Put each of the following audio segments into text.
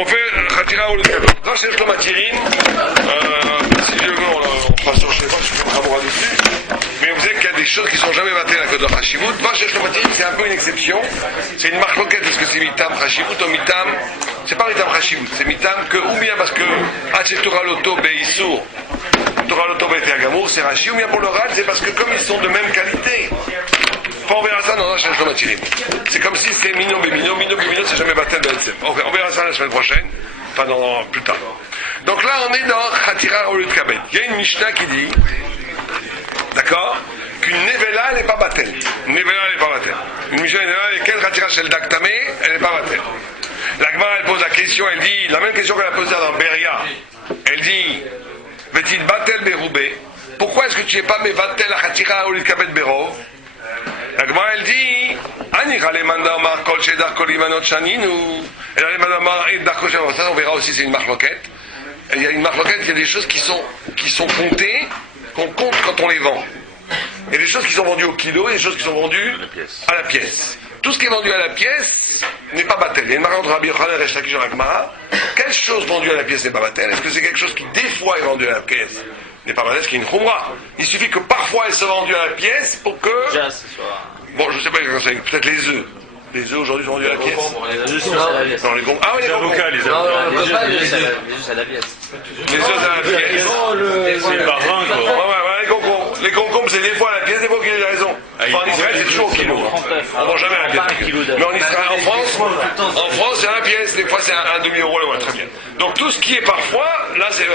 On fait Khatira ou le Kabel. Là, c'est le Matirin. Si je veux, on passe sur, je sais pas si je peux me dessus. Mais vous savez qu'il y a des choses qui ne sont jamais battées à la Côte de Hashivut. Va chez le Matirin, c'est un peu une exception. C'est une marque loquette. Est-ce que c'est Mitam Hashivut ou Mitam? C'est pas Mitam Hashivut. C'est Mitam que, ou bien parce que, Torah Loto Beissour, Torah Loto Be'Teagamour, c'est Rashi, ou bien pour l'oral, c'est parce que comme ils sont de même qualité. On verra ça dans la chaîne Matirim. C'est comme si c'est Mino Bémino, c'est jamais battu Belsem. On verra ça la semaine prochaine, enfin plus tard. Donc là, on est dans Khatira Olut Kabel. Il y a une Mishnah qui dit, d'accord, qu'une Nevela, elle n'est pas battelle. Une Nevela, elle n'est pas battelle. Une Mishnah, elle est quelle Khatira Shel Daktame, elle n'est pas battelle. La Gemara, elle pose la question, elle dit, la même question qu'elle a posée dans Beria. Elle dit, Vetit Batel Beroubé, pourquoi est-ce que tu n'es pas Mevatel la Khatira Olut Kabel Berov? La Gemara, elle dit, on verra aussi, c'est une marloquette. Il y a une marloquette, il y a des choses qui sont comptées, qu'on compte quand on les vend. Il y a des choses qui sont vendues au kilo et des choses qui sont vendues à la pièce. Tout ce qui est vendu à la pièce n'est pas battel. Il y a une marque entre Rabbi Yochanan et Resh Lakish dans la Gemara. Quelle chose vendue à la pièce n'est pas battel? Est-ce que c'est quelque chose qui, des fois, est vendu à la pièce? N'est pas battel, ce qui est une khumra. Il suffit que parfois elle soit vendue à la pièce pour que... Bon, je sais pas, peut-être les œufs. Les œufs aujourd'hui sont vendus à la pièce. Les œufs sont à la pièce. Non, les concombres. Ah oui, les avocats, les avocats. Les œufs à la pièce. Les œufs à la pièce. C'est par 20, quoi. Ouais, les concombres. Les concombres, c'est des fois à la pièce, des fois qu'il a raison. Enfin, en Israël, c'est toujours au kilo. On ne vend jamais à la pièce. Mais en Israël, en France, c'est à la pièce. Des fois, c'est un demi-euro, là, ouais, très bien. Donc, tout ce qui est parfois, là, c'est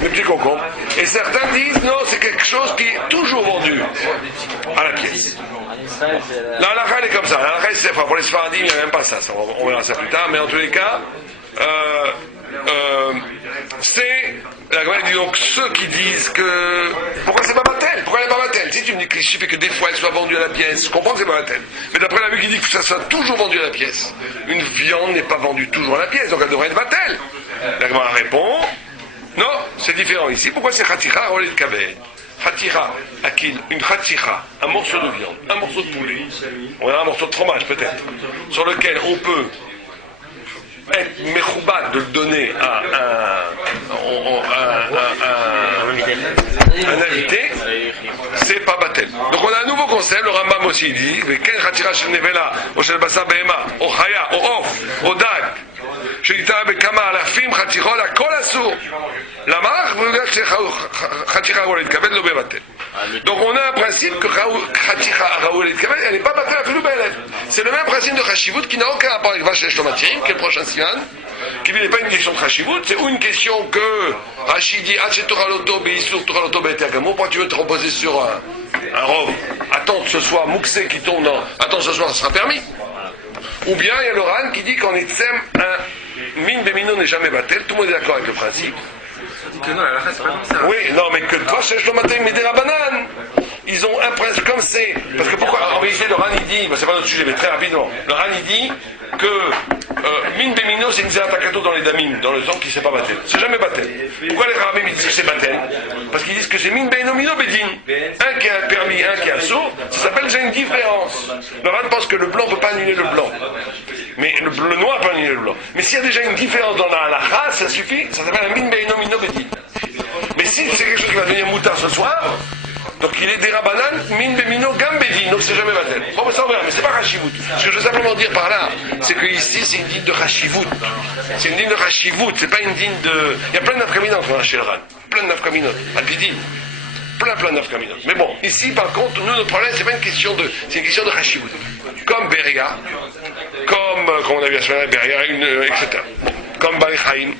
les petits concombres. Et certains disent, non, c'est quelque chose qui est toujours vendu à la pièce. La halakha, elle est comme ça. La halakha, c'est pas pour les Sfaradim, il n'y a même pas ça. On verra ça plus tard. Mais en tous les cas, c'est la Gemara dit donc ceux qui disent que pourquoi c'est pas batel? Pourquoi elle n'est pas batel? Si tu me dis qu'il suffit que des fois elle soit vendue à la pièce, je comprends que c'est pas batel. Mais d'après la vue qui dit que ça soit toujours vendu à la pièce, une viande n'est pas vendue toujours à la pièce, donc elle devrait être batel. La Gemara répond non, c'est différent ici. Pourquoi c'est khatira ou le kabel? Khatira, akil, une khatira, un morceau de viande, un morceau de poulet, on a un morceau de fromage peut-être, sur lequel on peut être mechoubat de le donner à un invité, c'est pas batel. Donc on a un nouveau concept, le Rambam aussi dit, quel khatira shel nevela, ou shel basa behema, ou chaya, ou of, ou dag, sheita bekama alafim khatirol, akol asur. La marque, vous voulez que c'est khatira ou kabel lo bebatel. Donc on a un principe que khatira ou kabel, elle n'est pas batel à filou be'elef. C'est le même principe de Hashivut qui n'a aucun rapport avec Vachesh Tomatirim, qui est le prochain siman, qui n'est pas une question de Hashivut, c'est ou une question que Rachid dit Hache Torah Loto Beissour Torah Loto Be'Teagamour, pourquoi tu veux te reposer sur un rov? Attends que ce soit Mouxé qui tombe dans. Attends que ce soit, ça sera permis. Ou bien il y a l'Oran qui dit qu'en Etzem, un min Bemino n'est jamais battel, tout le monde est d'accord avec le principe. Que non, la halakha, c'est pas comme ça. Oui, non, mais que Vachesh Tomatirim et des Rabanan, ils ont un principe comme c'est. Parce que pourquoi? En vérité, le Ran il dit, c'est pas notre sujet, mais très rapidement, le Ran il dit que min bemino c'est une zéatakato dans les damim, dans le sang qui ne s'est pas batté. C'est jamais batté. Pourquoi les rabbins disent que c'est batté? Parce qu'ils disent que c'est min beno mino bedin. Un qui a un permis, un qui a un sourd, ça s'appelle déjà une différence. Le Ran pense que le blanc ne peut pas annuler le blanc. Mais le noir peut annuler le blanc. Mais s'il y a déjà une différence dans la halakha, ça suffit, ça s'appelle un min beno mino bedin. Mais si c'est quelque chose qui va devenir moutard ce soir, donc il est des rabanan, min bemino gambedin, donc c'est jamais batel. Bon, mais ça on verra, mais c'est pas Hashivut. Ce que je veux simplement dire par là, c'est que ici c'est une dîne de Hashivut. C'est une dîne de Hashivut, c'est pas une dîne de. Il y a plein de nafkaminotes dans la Shelran. Plein de nafkaminotes. Alpidine. Plein de nafkaminotes. Mais bon, ici par contre, nous notre problème c'est pas une question de. C'est une question de Hashivut. Comme Beria, comme on a vu la semaine Beria, etc. Comme Balichaim.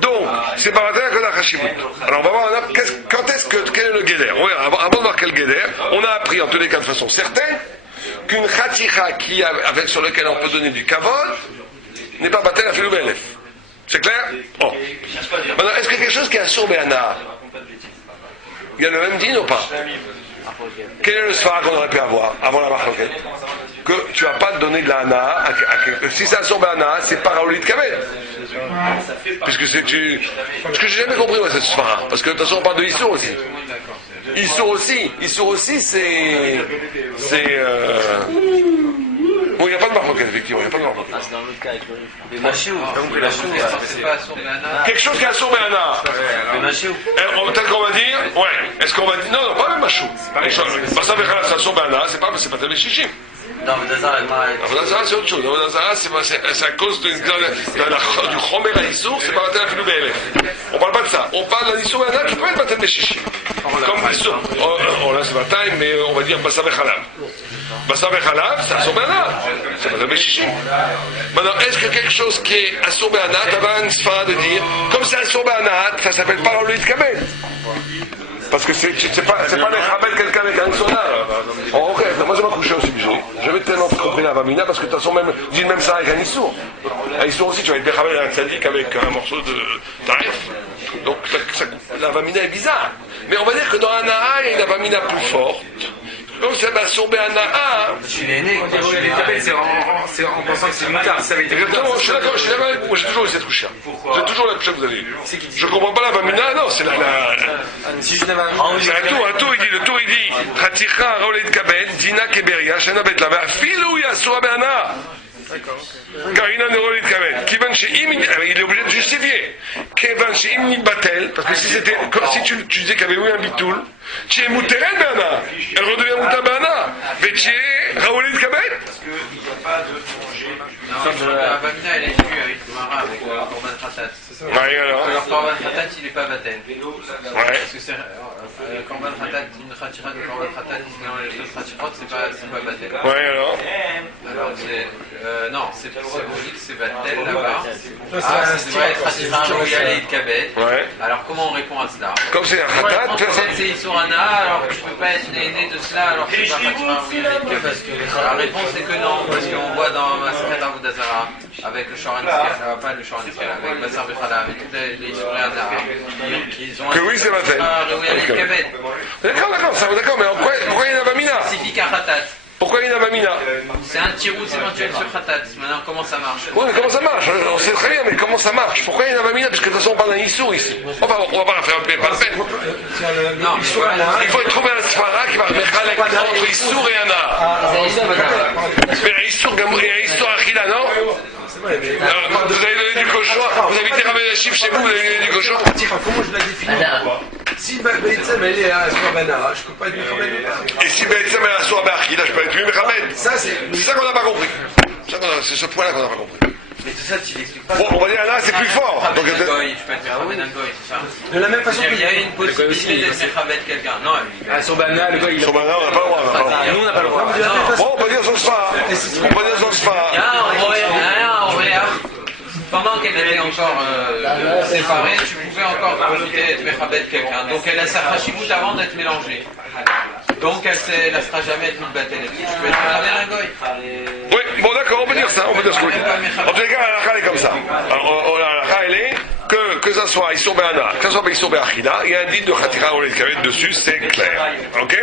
Donc, c'est pas matin que la Hashivut. Alors, on va voir quel est le guéder. Avant de voir quel guéder, on a appris en tous les cas de façon certaine qu'une khatira sur lequel on peut donner du kavod n'est pas batel à filou be'elef. C'est clair? Oh. Maintenant, est-ce qu'il y a quelque chose qui est un sourd béana? Il y a le même din ou pas? Quel est le sfara qu'on aurait pu avoir avant la marloquette? Que tu vas pas donner de la hana à quelqu'un. Si c'est un sourd béana, c'est pas Raouli de Kabel. Puisque c'est ce que j'ai jamais compris moi cette sfara. Parce que de toute façon on parle de Issour aussi. Issour aussi c'est. Bon, il n'y a pas de marque marloquette, effectivement, il n'y a pas de marloquette. Ah, c'est dans l'autre cas avec l'olive. Mais Machiou. C'est pas son Béana. Quelque chose qui a sauvé Anna. Mais Machiou. Peut-être qu'on va dire, ouais, est-ce qu'on va dire, non, pas même Machou. Bassa Bechala, ça sauve Anna, c'est pas Tabé Chichim. Non, mais Dazar, elle m'a. Avodazara, c'est autre chose. Avodazara, c'est à cause du Chomer à Issour, c'est pas Batel Afilou Be'elef. On parle pas de ça. On parle d'un Issour Anna qui peut être Batel Chichim. Comme Issour. On laisse bataille, mais on va dire Bassa Bechala. Bassa Bechala, c'est Assour Be'ana. C'est Batel Chichim. Maintenant, est-ce que quelque chose qui est Assour Be'ana, t'avais une sphère de dire, comme c'est Assour Be'ana, ça s'appelle pas l'Olid Kabel. Parce que c'est pas les quelqu'un avec un sonar. Oh, ok, moi je vais m'accoucher aussi, bijou. J'avais tellement compris la Vamina parce que de toute façon, même, dis même ça avec un Issour. Un Issour aussi, tu vas être Bechabel un Tzadik avec un morceau de tarif. Donc la Vamina est bizarre. Mais on va dire que dans un Naha, il y a une Vamina plus forte. Donc c'est Bassorbé un Naha. Je suis l'aîné. C'est en pensant que c'est une carte, ça avait été Exactement, je suis d'accord avec vous. Moi j'ai toujours eu cette couche. J'ai toujours la couche que vous avez eue. Je comprends pas la Vamina, non, c'est Si je n'avais c'est un tour, il dit, le tour il dit, Khaticha, Raolet Kabed, Dina Keberia, Shana Betlava, Filou Yassoa Beana. Car il a un Raolet Kabed. Kivan Sheim, il est obligé de justifier. Kivan Sheim Nibatel, parce que si tu disais qu'il y avait eu un bitoul, tu es Mouteren Beana, elle redevient Mouta Beana, mais tu es Raolet Kabed. La Vamina, elle est venue avec Mara, avec Korban Khatat. Ouais, alors. Alors Korban Khatat, il n'est pas Batel. Ouais. Parce que c'est Korban Khatat, une Khatira de Korban Khatat, sinon les autres Khatirot, c'est pas Batel. Ouais, alors. Alors non, c'est vous dites que c'est Batel là-bas. Ah, ça doit être Khatira Royal et Kabet. Ouais. Alors comment on répond à cela? Comme c'est un Khatat, Peut-être c'est Isorana, alors tu peux pas être né de cela, alors c'est pas Khatira Royal et Kabet. La réponse est que non, parce qu'on voit dans Maseret Avodazara, avec le Shoran Niskal, pas le Shoran Niskal, avec Bassar Bechala, avec toutes les Isorana, qu'ils ont que oui, c'est Batel. Royal et Kabet. D'accord, ça va d'accord, mais pourquoi il y a une Vamina? Spécifique à Khatat. Pourquoi il y a une Vamina? C'est un tirout éventuel sur Khatat. Maintenant, comment ça marche? Oui, mais comment ça marche? On sait très bien, mais comment ça marche? Pourquoi il y a une Vamina? Parce que de toute façon, on parle d'un Issour ici. Enfin, on va pas la faire un peu, pas le peine. Non, Il faut trouver un Sfara qui va mettre entre Issour et Anna. Mais un Issour Achila, non? Vous avez donné du cochon, vous avez été ramené la chiffre chez vous, vous avez donné du cochon. Comment je la définis? Si Baïtsem elle est à Aswabana, je ne peux pas être Mechamel. Et si Baïtsem elle a Soa Achila, je peux être plus Mechamel. Ça, c'est ça qu'on n'a pas compris. C'est ce point-là qu'on n'a pas compris. Mais tout ça, tu l'expliques pas. Bon, on va dire Anna, c'est plus fort. Donc, Tu peux être Mechabed un goy, c'est ça? de la même façon Il y a une possibilité d'être Mechabed quelqu'un. Non, sur Bana, le gars, il sur Anna, on n'a pas le droit. on n'a pas le droit. Nous, on n'a pas le droit. Bon, on peut dire son Sfara. On peut dire son Sfara. on regarde. Pendant qu'elle était encore séparée, tu pouvais encore rajouter être Mechabed quelqu'un. Donc elle a sa Hashimout avant d'être mélangée. Donc elle ne sera jamais être Mitbatel. Tu peux être Mechabed un goy. Oui, bon d'accord, on peut dire ça, on peut dire ce que vous dites. En tous les cas, la halakha est comme ça. Alors, la halakha, elle est que ça soit Issour Be'ana, que ça soit Issour Be'achila, il y a un dit de Khatira Oled Kabet dessus, c'est clair. Ok?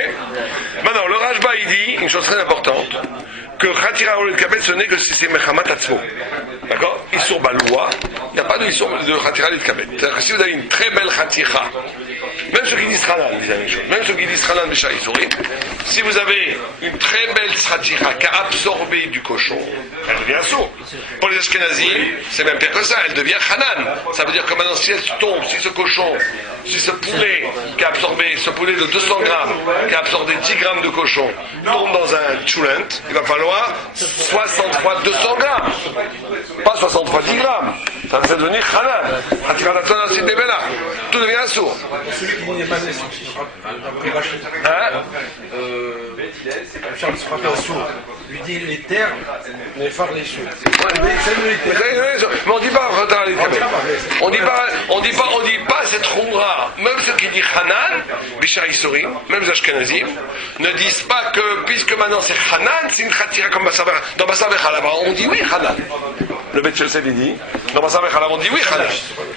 Maintenant, le Rajba, il dit une chose très importante, que Khatira Oled Kabet, ce n'est que si c'est Mechamat Atzmo. D'accord? Issour Baloua, il n'y a pas de Issour de Khatira Oled Kabet. C'est-à-dire que si vous avez une très belle Khatira, même ceux qui disent Ranan disent la même chose, même ceux qui disent Ranan Bécha Issourim, si vous avez une très belle Khatira qui a absorbé du cochon, elle devient sourde. Pour les Ashkenazim, c'est même pire que ça, elle devient Hanan. Ça veut dire que maintenant, si elle tombe, si ce cochon, si ce poulet qui a absorbé, ce poulet de 200 grammes, qui a absorbé 10 grammes de cochon, tombe dans un chulent, il va falloir 60 fois 200 grammes. Pas 60 fois 10 grammes. Ça va devenir Hanan. Tout devient sourd. celui qui n'est pas né, Charles se frappe un sourd. Lui dit les terres, mais faire les sourds. Mais on dit pas on dit pas cette roura. Même ceux qui disent Hanan, Bisha Issourim, même les Ashkenazim, ne disent pas que puisque maintenant c'est Hanan, c'est une Khatira comme dans Bassar Bechala. On dit oui Hanan. Le Beth Yosef dit dans Bassar Bechala, on dit oui Hanan.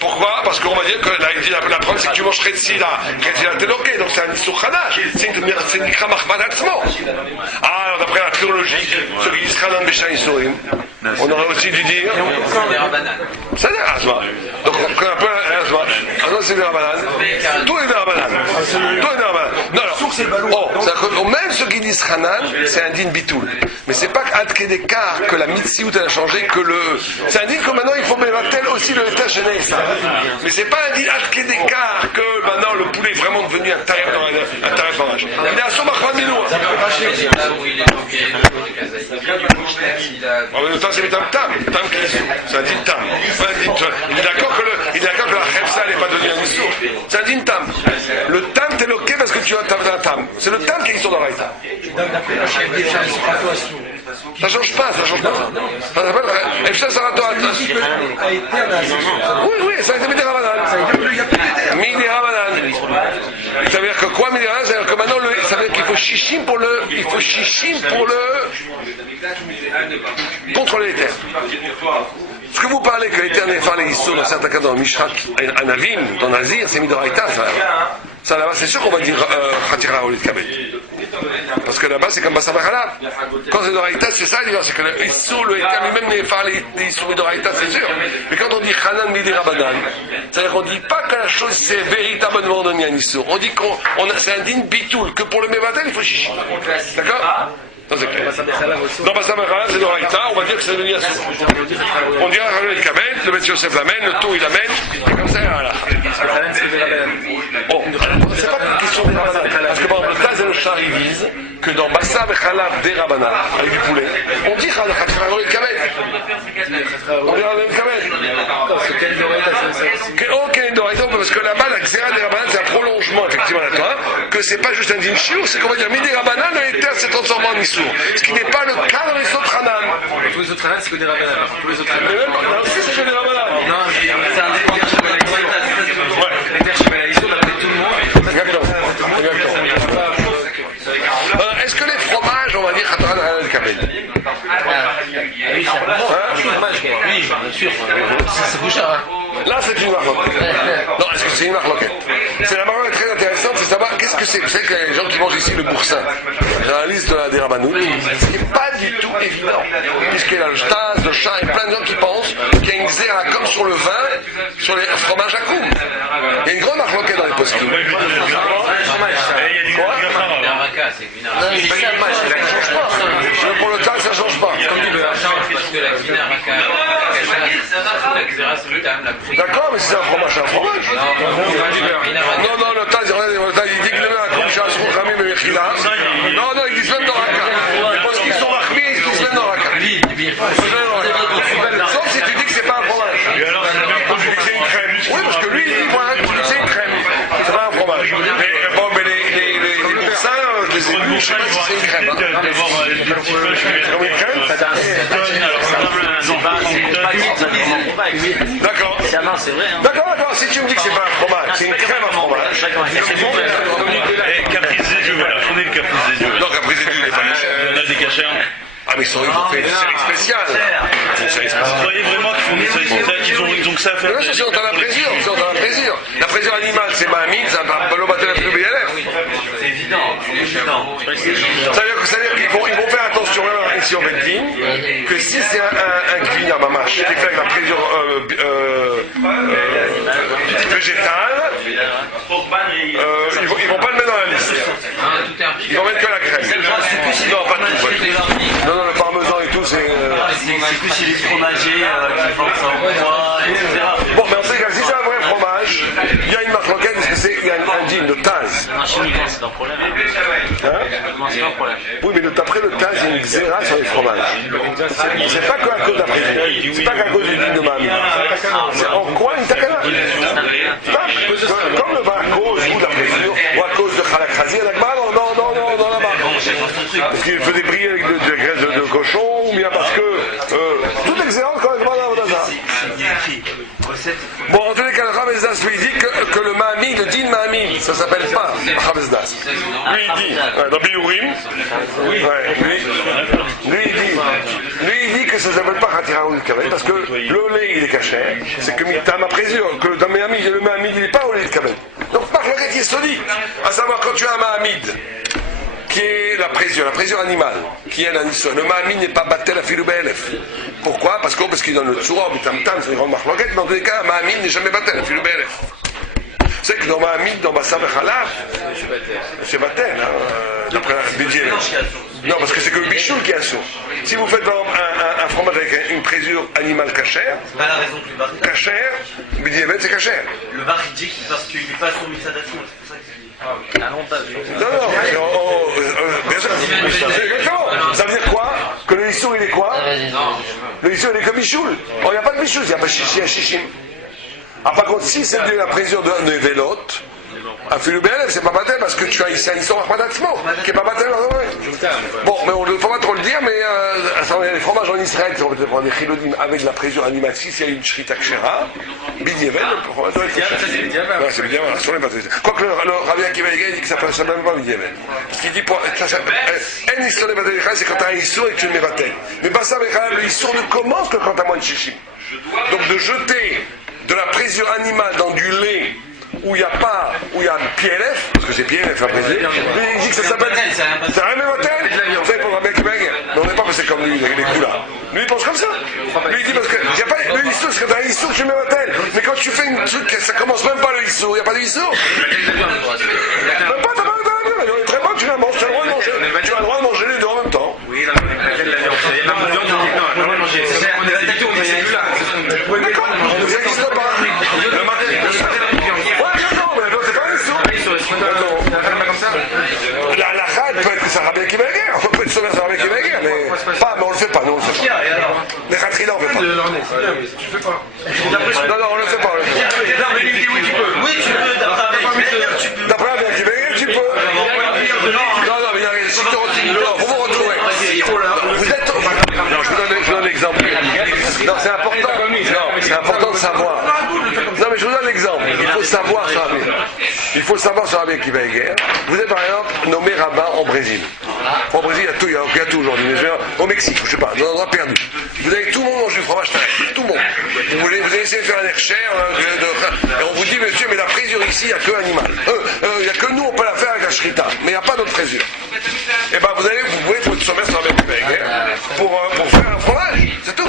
Pourquoi? Parce qu'on va dire que la preuve c'est que tu manges Khetsi là, Khetsi là t'es loqué, donc c'est un Issur Hanan. C'est une Nikra Machmat Atzmo. Ah, alors d'après la théologie, ceux qui disent Hanan Bisha Issourim, on aurait aussi dû dire. C'est des Asma. Donc on connaît un peu Asma. Asma c'est des Rabanan. Tout est des Rabanan. Tout est des Rabanan. Non, alors. Même ceux qui disent Hanan, c'est un din bitoul. Mais c'est pas ad kedekar que la mitsiout elle a changé, que le. C'est un din que maintenant il faut mévatel aussi le état jeunesse. Mais c'est pas un din ad kedekar que maintenant le poulet est vraiment devenu un tarif dans l'âge. Il est à Somachman Milou. Là où il est bloqué, Ah oui, le temps c'est tam tam qui est c'est un din tam. Il est d'accord que la khefsa n'est pas devenue un issour. C'est un din tam. Le tam t'es loqué parce que tu as un tam. C'est le tam qui est issour dans l'Aïta. Ça change pas. Ça s'appelle Efsha Sarato Oui, ça a été Midé Rabanan. Midé Rabanan. Ça veut dire que quoi Midé Rabanan? Ça veut dire que maintenant, ça veut dire qu'il faut chichim pour le. Contrôler les terres. Ce que vous parlez que l'Éternel fait les Issour dans certains cas dans Mishrat, Anavim, dans Nazir, c'est Midoraïta, ça. Ça là-bas, c'est sûr qu'on va dire Khatira au lieu de Kabel. Parce que là-bas, c'est comme Bassam Khalab. Quand c'est Midoraïta, c'est ça, c'est que le Issour, le Éternel lui-même n'est pas les Issour Midoraïta, c'est sûr. Mais quand on dit Hanan Midi Rabanan, c'est-à-dire qu'on ne dit pas que la chose c'est véritablement donné un Issour. On dit c'est un din bitoul, que pour le Mevatel, il faut chichi. D'accord? C'est clair. Dans Bassam Khalab, c'est Midoraïta, on va dire que c'est devenu Issour. On dira Khalab el Kabel, le Beth Yosef l'amène, le Tour il l'amène, et comme ça, voilà. Bon, c'est pas une question de Rabanan. Parce que par exemple, le Taz et le Char ils disent que dans Bassam et Khalab des Rabanan, avec du poulet, on dit Khalab el Kabel. On dit Khalab el Kabel. Ok, parce que là-bas, la Xéra des Rabanan, c'est un prolongement, effectivement, de la Torah, que c'est pas juste un din shiur, c'est qu'on va dire Midi Rabanan, le Éther s'est transformé en Issour. Ce qui n'est pas le cas dans les autres Hanan. Tous les autres Hanan, c'est que des Rabanan. Tous les autres Hanan. Non, c'est que des Rabanan. Non, c'est indépendant chez Malaïsou. L'éther chez Malaïsou, d'après tout le monde. Exactement. Est-ce que les fromages, on va dire Khatran al Kabel? Oui, ça va. Oui, bien sûr. C'est bouchard. Là, c'est une marloquette. Non, est-ce que c'est une marloquette? C'est la marloquette très intéressante, c'est savoir qu'est-ce que c'est. Vous savez que les gens qui mangent ici le boursin, journaliste de la Dérabanout, ce qui n'est pas du tout évident. Puisqu'il y a le stas, le chat, et plein de gens qui pensent qu'il y a une zéra comme sur le vin, sur les fromages à coum. Il y a une grande marloquette dans les postes. Quoi? Pour le cas, ça ne change pas. Parce que la Gvinaraka, d'accord, mais c'est un fromage, Non, le tas, il dit que le mec a couché à son rami, mais non, ils disent même dans Raka. Parce qu'ils sont rachmis, ils disent même dans Raka. Sauf si tu dis que c'est pas un fromage. Oui, parce que lui, il dit, moi, tu dis que c'est une crème. C'est pas un fromage. Mais bon, mais les boursins, je les ai vus, je sais pas si c'est une crème. Comme une crème? D'accord. C'est vrai. D'accord. Si tu me dis que c'est pas un fromage, c'est une crème à fromage. Caprice des dieux, voilà. On est le caprice des dieux. Non, Caprice des dieux, il n'est pas cher. On a des cachets. Ah, mais ils ont fait une série spéciale. Vous croyez vraiment qu'ils font des séries spéciales? Ils ont que ça à faire? Mais c'est dans la présure. La présure animale, c'est Mahamid, ça va pas l'obatel la plus BLF. C'est évident. Ça veut dire qu'ils vont faire attention, même ici en Beddin, que si c'est un gvina mamache qui est fait avec la présure végétale, ils vont pas le mettre dans la liste. Ils vont mettre que la crème. Non, pas tout. Non, le parmesan et tout, c'est plus chez les fromagers qui vendent ça au bois, etc. Bon, mais en tout cas, si c'est un vrai fromage, il y a une marloquette, parce qu'il y a un dîme de Taz. Un chimiquant, c'est un problème. Hein? C'est pas un problème. Oui, mais d'après le Taz, il y a une xéra sur les fromages. C'est pas qu'à cause de la présure. C'est pas qu'à cause du dîme de Mahami. C'est en quoi une takana? Comme le vin à cause ou de la présure, ou à cause de Khalakhazi, non, là-bas. Parce qu'il faisait briller avec de la graisse de cochon, ou bien parce que tout est xéra quand même dans la Daza. Bon, en tous les cas, le Ramesdas lui dit que le Mahami, le din Mahami, ça s'appelle pas Ramesdas. Lui il dit, dans Biourim, lui il dit que ça s'appelle pas Khatiraoul Kabel, parce que le lait il est caché, c'est que t'as ma présure, que dans le Mahamid il n'est pas au lait de Kabel. Donc par le qui est solide, à savoir quand tu as un Mahamid, qui est la présure animale, qui est l'anisson. Le Mahamid n'est pas battel à filou BLF. Pourquoi? Parce qu'il donne le tsura, le tam-tam, c'est une grande marloquette, mais dans tous les cas, Mahamid n'est jamais battel à filou BLF. C'est que dans Mahamid, dans Bassam et Khalaf, c'est battel, D'après la Bédier. Non, parce que c'est que le bichoul qui est assourd. Si vous faites par exemple un fromage avec une présure animale cachère, Pas la raison que le bar. cachère, Bédier c'est cachère. Le bar il dit qu'il parce qu'il n'est pas sur Mixadation, c'est pour ça qu'il dit. Un long tas de- Non, bien sûr. Exactement. Ça veut dire quoi? Que le issour il est quoi? Le issour il est comme bichoul. Oh, il n'y a pas de bichoul, il n'y a pas chichi, il y a chichim. Ah, par contre, si c'est de la présure d'un vélote, à Philubel, c'est pas baptême parce que tu as ici un histoire qui est pas baptême. Bon, mais on ne faut pas trop le dire, mais les fromages en Israël, qui ont peut-être prendre des chilodim avec de la présure animale, si c'est une shrita kshera, bidievel, le fromage doit être kosher. Ouais, c'est bidievel, sur les baptêmes. Quoique le Rabbi Akiva Eger dit que ça ne s'appelle pas bidievel. Ce qu'il dit, un histoire de baptême, c'est quand tu as un issour et que tu le mets baptême. Mais pas ça, le issour ne commence que quand tu as moins de chichim. Donc de jeter de la présure animale dans du lait où il y a PLF, parce que c'est PLF la présure, lui il dit que ça s'appelle. C'est un même hôtel. Vous savez, pour un mec, mais on n'est pas passé comme lui, les coups là. Lui il pense comme ça. Lui il dit parce que il n'y a pas le issour, c'est quand tu as un issour, tu mets un hôtel. Mais quand tu fais un truc, ça commence même pas le issour, il n'y a pas de issour. Même pas, t'as pas la viande, elle est très bonne, tu la manges, tu as le droit de manger. Tu as le droit de manger les deux en même temps. Oui, la viande. Il y a pas de viande, non, on manger. On est attaqué, on dit c'est plus là. D'accord, ça n'existe pas. Le matin, ouais, d'accord, mais c'est pas un issour. La halakha, peut être que ça Rabbi Akiva Eger. On peut être sauvé sur Rabbi Akiva Eger, mais on le fait pas, nous on le fait pas. Les khatrila, on le fait pas. Tu fais pas. Non, on le fait pas. Oui, tu peux, D'après Rabbi Akiva Eger, tu peux. Non, mais il y a si tu vous vous retrouvez. Vous êtes. Non, je vous donne l'exemple. Non, c'est important. Non, c'est important de savoir. Non, mais je vous donne l'exemple. Il faut savoir ça. Il faut savoir sur Rabbi Akiva Eger. Vous êtes par exemple nommé rabbin en Brésil. Au Brésil, il y a tout aujourd'hui. Au Mexique, je sais pas, dans un endroit perdu. Vous avez tout le monde mange du fromage terrestre. Tout le monde. Vous allez essayer de faire un ercher, et on vous dit, monsieur, mais la présure ici, il n'y a que animal. Il n'y a que nous, on peut la faire avec la shrita. Mais il n'y a pas d'autre présure. Et ben vous pouvez être sommaire sur Rabbi Akiva Eger pour faire un fromage. C'est tout.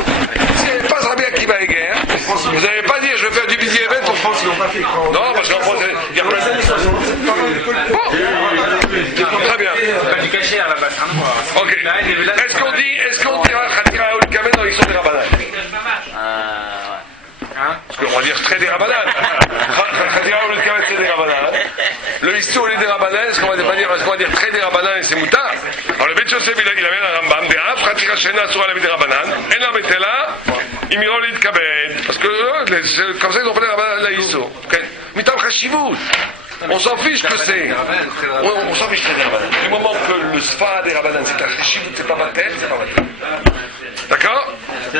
Si vous n'avez pas Rabbi Akiva Eger, vous n'allez pas dire je vais faire du bidievel pour France. Non, parce qu'en France, il y a plein de. Bon. Très bien. du cachet à la base. Ok. Est-ce qu'on dira Khatira ou le Kamen dans l'histoire des Rabbanan? Parce qu'on va dire très des Rabbanan. Khatira ou le Kamen, c'est des Rabbanan. Le histoire des Rabbanan, est-ce qu'on va dire très des Rabbanan et c'est moutard? Alors le Bet Yosef, il avait un Rambam, des Af, Khatira Shena sur la des Rabbanan, et là, Betela, ils mirent le Kamen. Parce que comme ça, ils ont fait les Rabbanan la histoire. Mitam Khashivut. On s'en fiche que c'est. On s'en fiche très des Rabbanan. Du moment que le Sfa des Rabbanan, c'est la Khashivut, c'est pas Batel, c'est pas Batel. D'accord?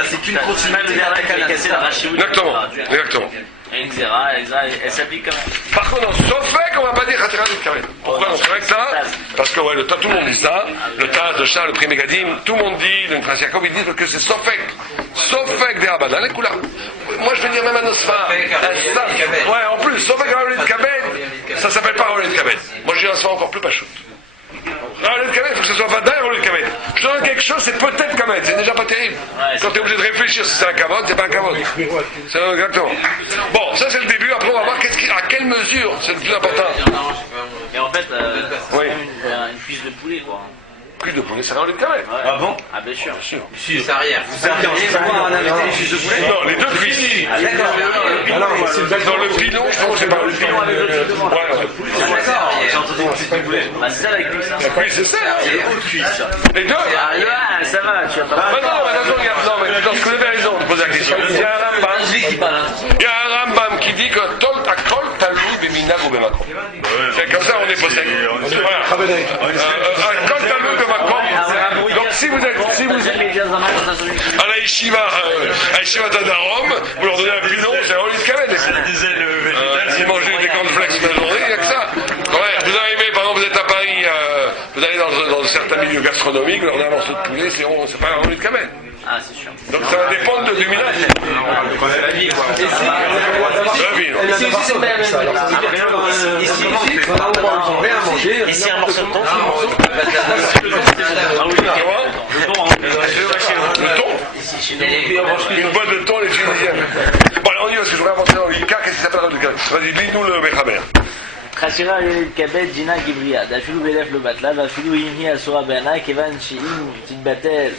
C'est qu'une continuité qui a cassé la rachiout. Exactement. Et Xera, elle s'applique quand même. Par contre, sauf fait qu'on va pas dire Khatira du Kamen. Pourquoi on ferait que ça? Parce que ouais, tout le monde dit ça. Le Taz de Charles, le Prix Mégadim, tout le monde dit, le Prince Yaakov, ils disent que c'est Sofek. Sofek des Rabbanan, les couleurs. Moi, je vais dire même un Osfa. Ouais, en plus, Sofek Raolit Kamen, ça s'appelle pas Raolit Kamen. Moi, je dis un Osfa encore plus pachout. Raolit Kamen, il faut que ce soit Vadaï Raolit Kamen. Je te donne quelque chose, c'est peut-être Kamen, c'est déjà pas terrible. Quand tu es obligé de réfléchir si c'est un Kavod, c'est pas un Kavod. C'est exactement. Bon, ça c'est le début, après on va voir à quelle mesure c'est le plus important. Et en fait, c'est Oui. une cuisse de poulet, quoi. Cuisse de poulet, c'est Raolit Kamen. Ouais. Ah bon? Ah, bien sûr. C'est arrière. Vous aviez vraiment un invité les fiches de poulet? Non, les deux cuisses. Alors, c'est Dans le pilon, je pense que c'est pas le pilon. avec le truc devant. Ouais, J'ai entendu une cuisse de poulet. Bah, c'est ça la cuisse. Hein. la cuisse, c'est ça. C'est les hautes cuisses. Les deux. Ah, là, ça va, tu vas pas. Non, attends, regarde. Non, mais attends, vous avez raison de poser la question. Il y a un Rambam. qui parle. Il y a un Rambam qui dit que Tol Akol Talou Beminag ou Bemakon. C'est comme ça on est possède. Voilà. Akol Talou Bemakon. Donc si vous êtes à la Yeshiva Tadarom, vous leur donnez un pilon, c'est un lit de Kamen. Si mangez des cornflakes toute la journée, il n'y a que ça. Ouais, vous arrivez, par exemple, vous êtes à Paris, vous allez dans certains milieux gastronomiques, vous leur donnez un morceau de poulet, c'est pas un lit de Kamen. Ah, c'est sûr. Donc ça va dépendre du village. C'est la vie, quoi. C'est la vie, non. Ici, c'est même. Ici, ils ont rien à manger. ici, un morceau de thon. Ah oui, tu vois? Le thon? Une boîte de thon, les Tunisiens. Bon, alors on y va, parce que je voudrais avancer dans l'Ika, qu'est-ce qui s'appelle dans l'Ika? Vas-y, lis-nous le Mechaber. חשירה להתכבד ג'ינה גבריה, ואפילו בלף לא בטלה, ואפילו אם היא אסורה בעיניי, כיוון שאם תתבטל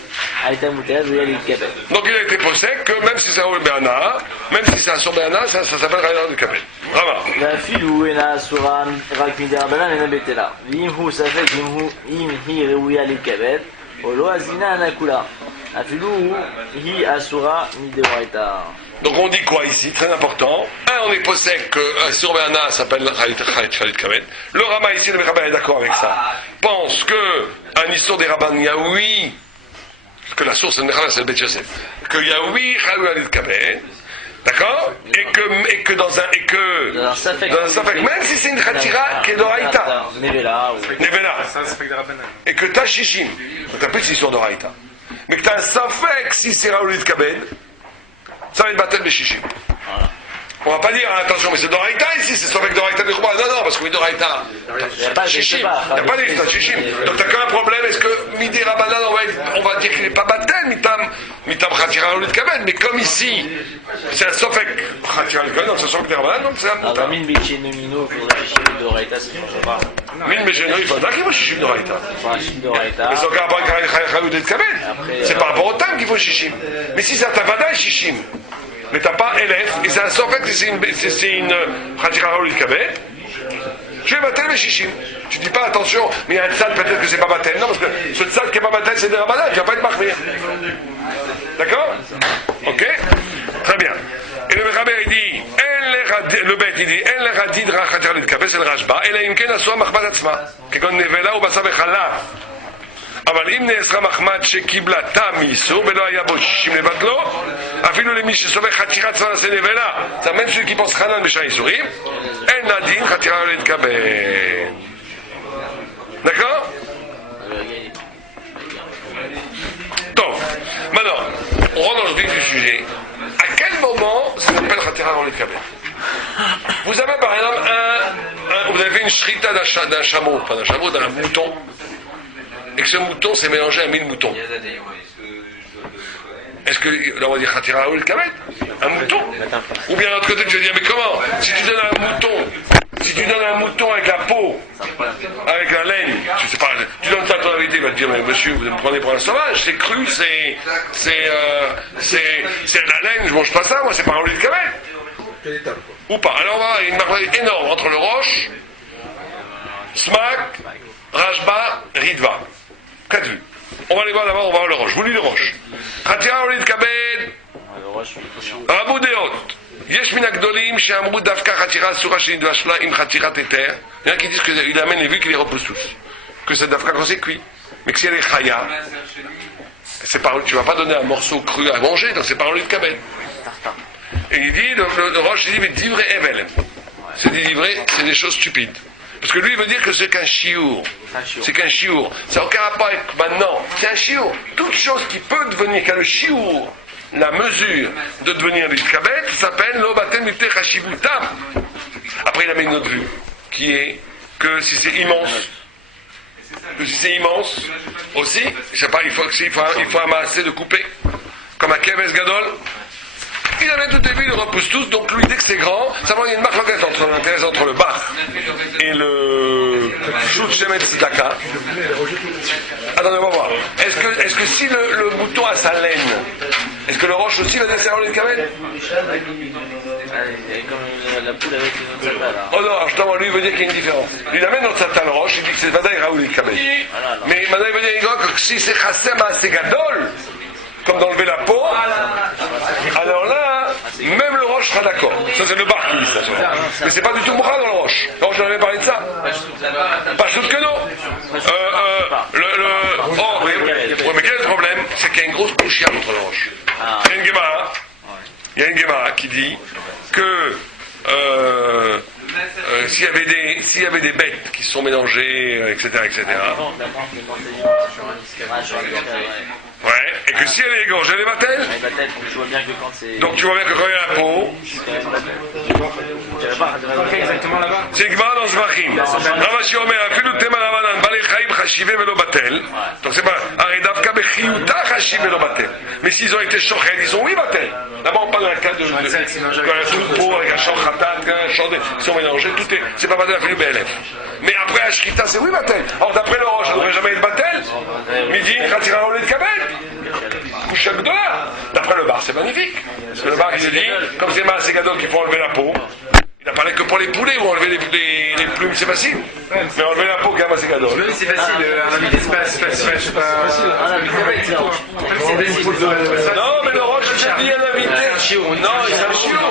הייתה מותרת ויהיה להתכבד. Donc il a été posé que même si c'est un Béana, même si c'est un Béana, ça s'appelle Rayar du Kabel. Rama. ואפילו אינה אסורה רק מדי רבנן אינה בטלה, ואם הוא ספק אם היא ראויה להתכבד, או לא, אז אינה אינה כולה. אפילו היא אסורה מדאורייתא. Donc on dit quoi ici, très important. Un, on est posé que sur Béana s'appelle Khalit Kabel. Le Rama ici, le Mechaber est d'accord avec ça. Pense que un histoire des Rabban Yaoui, que la source de Mechaber c'est le Bet Yosef, que Yaoui Khalit Kabel. D'accord, et que dans un Safek, même si c'est une Khatira qui est d'Oraïta, Nevela, et que t'as Shishim, donc un peu c'est sur d'Oraïta, mais que t'as un Safek si c'est Raoulit Kabed, ça va être Batel de Shishim. On va pas dire, attention, mais c'est d'Oraïta ici, c'est Safek d'Oraïta de Khouba. Non, parce que d'Oraïta, Shishim, il n'y a pas d'Oraïta Shishim. Donc t'as quand même un problème, est-ce que Midi Rabbanan, on va dire qu'il n'est pas Batel, Mitam Khatira Raoulit Kabed, mais comme ici, c'est un Safek Khatira Raoulit Kabed, donc c'est un Safek d'Oraïta, donc c'est un Mouta. Alors, Min Bichino, il faudrait Shishim d'Oraïta, c'est ne pas. Min Bichino, il faudra qu'il faut Shishim d'Oraïta. Shishim d'Oraïta. Mais c'est encore rapport avec Raoulit Kabed. C'est par rapport au temps qu'il faut Shishim. Mais si c'est un Tavada, Shishim. Mais t'as pas élève, et c'est un Safek, c'est une Khatira Raoulit Kabed. Tu es Batel mais Shishim. Tu dis pas attention, mais il y a un tzad peut-être que c'est pas Batel. Non, parce que ce tzad qui est pas Batel, c'est des Rabbanan, tu vas pas être Mahmir. D'accord? Ok? Très bien. Et le Mechaber il dit, le Bet il dit, En le Radid Rachatir Litkabel, c'est le Rashba, et la Imken Asua Machmat Atzma, Kegon Nevela ou Basa Bechalav. אבל אם נאסרה מחמד שקיבלה טעם מאיסור ולא היה בו 60 לבטלו, אפילו למי שסובר חתירה צבא נעשה נבלה, זה même celui qui pense חנן בשעה איסורים, אין לה דין חתירה לא להתקבל. d'accord? טוב, maintenant, on rentre dans le vif du sujet. À quel moment ça s'appelle חתירה לא להתקבל? Vous avez par exemple vous avez fait une shrita d'un chameau, pas d'un chameau, d'un mouton, et que ce mouton s'est mélangé à 1000 moutons. Est-ce que, là on va dire Khatira ou le Kabed, un mouton? Ou bien de l'autre côté tu vas dire, mais comment? Si tu donnes un mouton avec la peau, avec la laine, tu sais pas, tu donnes ça à ton invité, il va te dire, mais monsieur, vous me prenez pour un sauvage, c'est cru, c'est de la laine, je mange pas ça, moi c'est pas un lit de Kabed. Ou pas. Alors on va avoir une marque énorme entre le roche, Smak, Rashba, Ritva. 4 vues. On va les voir d'abord, on va voir le roche. Vous lisez le roche. Khatira Olit Kabed, Rabou Deot. Yesh min agdolim she'amru dafka Khatira asura shenidvash la im Khatirat Eter. Il y en a qui disent qu'il amène les vues qui les repoussent tous. Que c'est dafka quand c'est cuit. Mais que si elle est chaya, c'est pas, tu vas pas donner un morceau cru à manger, donc c'est pas Olit Kabed. Et il dit, le roche, il dit, mais divré evel. C'est des livrés, c'est des choses stupides. Parce que lui, il veut dire que c'est qu'un chiour. C'est qu'un chiour. Ça n'a aucun rapport avec maintenant. C'est un chiour. Toute chose qui peut devenir, qu'un chiour, la mesure de devenir le kabet, s'appelle l'obatem mute chashivutam. Après, il a mis une autre vue, qui est que si c'est immense, aussi, je sais pas, il faut amasser de couper, comme un keves gadol. Il avait tout début, il repousse tous, donc lui, dès que c'est grand, ça va, il y a une marque intéressante entre le bas et le shoot shemetz daka. Attendez, on va voir. Est-ce que si le mouton a sa laine, est-ce que le roche aussi va descendre le kabel? Comme la poule avec une autre là. Oh non, justement, lui, il veut dire qu'il y a une différence. Il amène notre satan le roche, il dit que c'est Vadaï Raoul le kabel. Mais maintenant, il veut dire que si c'est chassem assez gadol, comme d'enlever la peau, alors là, même le roche sera d'accord. Ça, c'est le bar qui dit ça. Mais c'est pas du tout Moucha dans le roche. Le roche, j'en avais parlé de ça. Pas tout que non. Mais quel est le problème? C'est qu'il y a une grosse couchia entre le roche. Il y a une Gemara qui dit que s'il y avait des bêtes qui se sont mélangées, etc., ouais, et que si elle est égorgée, elle est battelle. Donc tu vois bien que quand il y a la peau, c'est Gemara dans Zvachim. Ravashi Omer, Afilu Tema Ravanan, Balei Bechaim Chashive Velo Batel. Donc c'est pas Aredavka Bechiyuta Chashive Velo Batel. Mais s'ils ont été Shoched, ils sont oui Batel. D'abord, on parle d'un cas de troupeau avec un champ Khatat, un champ ils sont mélangés, tout est. C'est pas Batel Afilu BLF. Mais après, Ashkita, c'est oui Batel. Alors d'après le Roche, ça ne devrait jamais être Batel. Midi, Khatira Olé de Kabel. Couche Gdola. D'après le bar, c'est magnifique. Parce que le bar, il se dit, comme c'est Maaseh Gadol qu'il faut enlever la peau. Il n'a parlé que pour les poulets ou enlever les plumes, c'est facile. Mais enlever la peau, quand même, c'est Gadol. C'est facile, un invité, c'est pas facile. Non, mais le Roche, il a dit un invité. Non, il s'en chiot.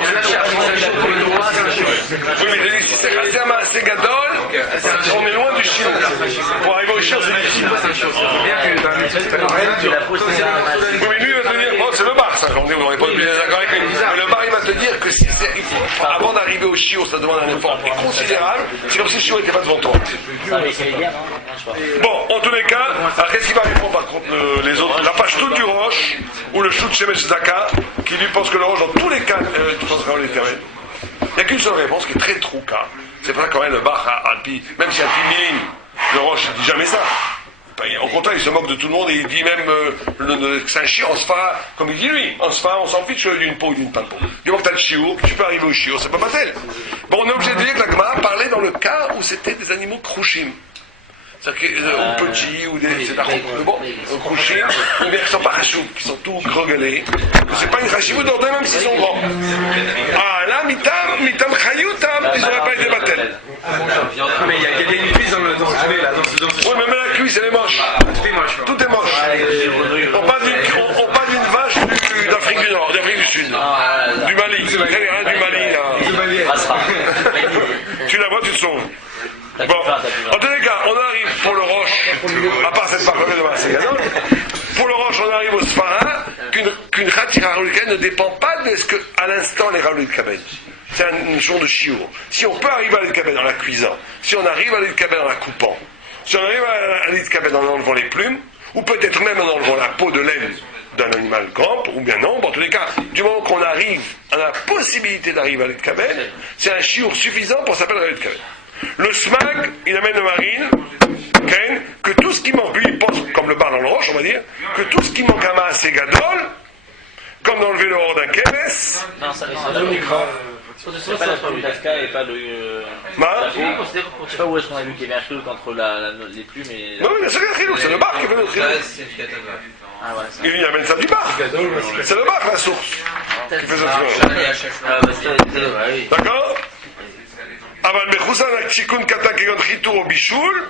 Oui, mais si c'est resté à Maaseh Gadol, on est loin du chiot. Pour arriver au chiot, c'est difficile. Oui, mais lui, il va te dire, bon, c'est le bar, ça. On n'est pas obligé d'être d'accord avec lui. Mais le bar, il va te dire que si avant d'arriver au chiot, ça demande un effort considérable. C'est comme si le chiot n'était pas devant toi. Bon, en tous les cas, alors qu'est-ce qui va répondre par contre les autres? La page toute du Roche, ou le chou de Shemesh Zaka, qui lui pense que le Roche, dans tous les cas, pensera l'éternel. Il n'y a qu'une seule réponse qui est très trouka. C'est pas quand même le bar à Alpi, même si Alpi Miline, le Roche, il dit jamais ça. Au contraire, il se moque de tout le monde et il dit même que c'est un chiot, on se fera, comme il dit lui, on s'en fiche d'une peau ou d'une pas de peau. Du moment que tu as le chiot, que tu peux arriver au chiot, c'est pas tel. Bon, on est obligé de dire que la Gemara parlait dans le cas où c'était des animaux krouchim. C'est-à-dire ou petits, ou des. C'est bon, krouchim, ou bien qui sont pas rachouk, qui sont tous gregelés. C'est pas une rachivou d'ordre, même s'ils sont grands. Ah là, mitam chayutam, ils n'auraient pas été battels. Mais il y a une cuisse dans le poulet là, dans ce. Oui, mais même la cuisse, elle est moche. Tout est moche. Tout est moche. On parle d'une vache d'Afrique du Nord, d'Afrique du Sud. Du Mali. Du Mali, là. Tu la vois, tu te sauves. Bon, en tous les cas, on arrive pour le Roche, à part cette parole de Maaseh Gadol, pour le Roche, on arrive au Sfara, qu'une Khatira Raoul ne dépend pas de ce que, à l'instant, les Raoul Kabel. C'est une chose de chiour. Si on peut arriver à l'Itkabel en la cuisant, si on arrive à l'Itkabel en la coupant, si on arrive à l'Itkabel en enlevant les plumes, ou peut-être même en enlevant la peau de laine d'un animal grand, ou bien non, en tous les cas, du moment qu'on arrive à la possibilité d'arriver à l'Itkabel, c'est un chiour suffisant pour s'appeler l'Itkabel. Le smag, il amène le marine, que tout ce qui manque, lui il pense, comme le bar dans le roche, on va dire, que tout ce qui manque à Maaseh Gadol, comme d'enlever le hors d'un kéves. Non, ça c'est pas la plume d'Afka et pas le. Je sais pas où est-ce qu'on a vu qu'il y avait un chilou entre les plumes et. Non, mais c'est le chilou, c'est le bar qui fait le chilou. Il amène ça du bar. C'est le bar, la source, qui fait ce truc. D'accord? Aval Mechousan Akshikun Kata Kegon Chitour au Bichoul.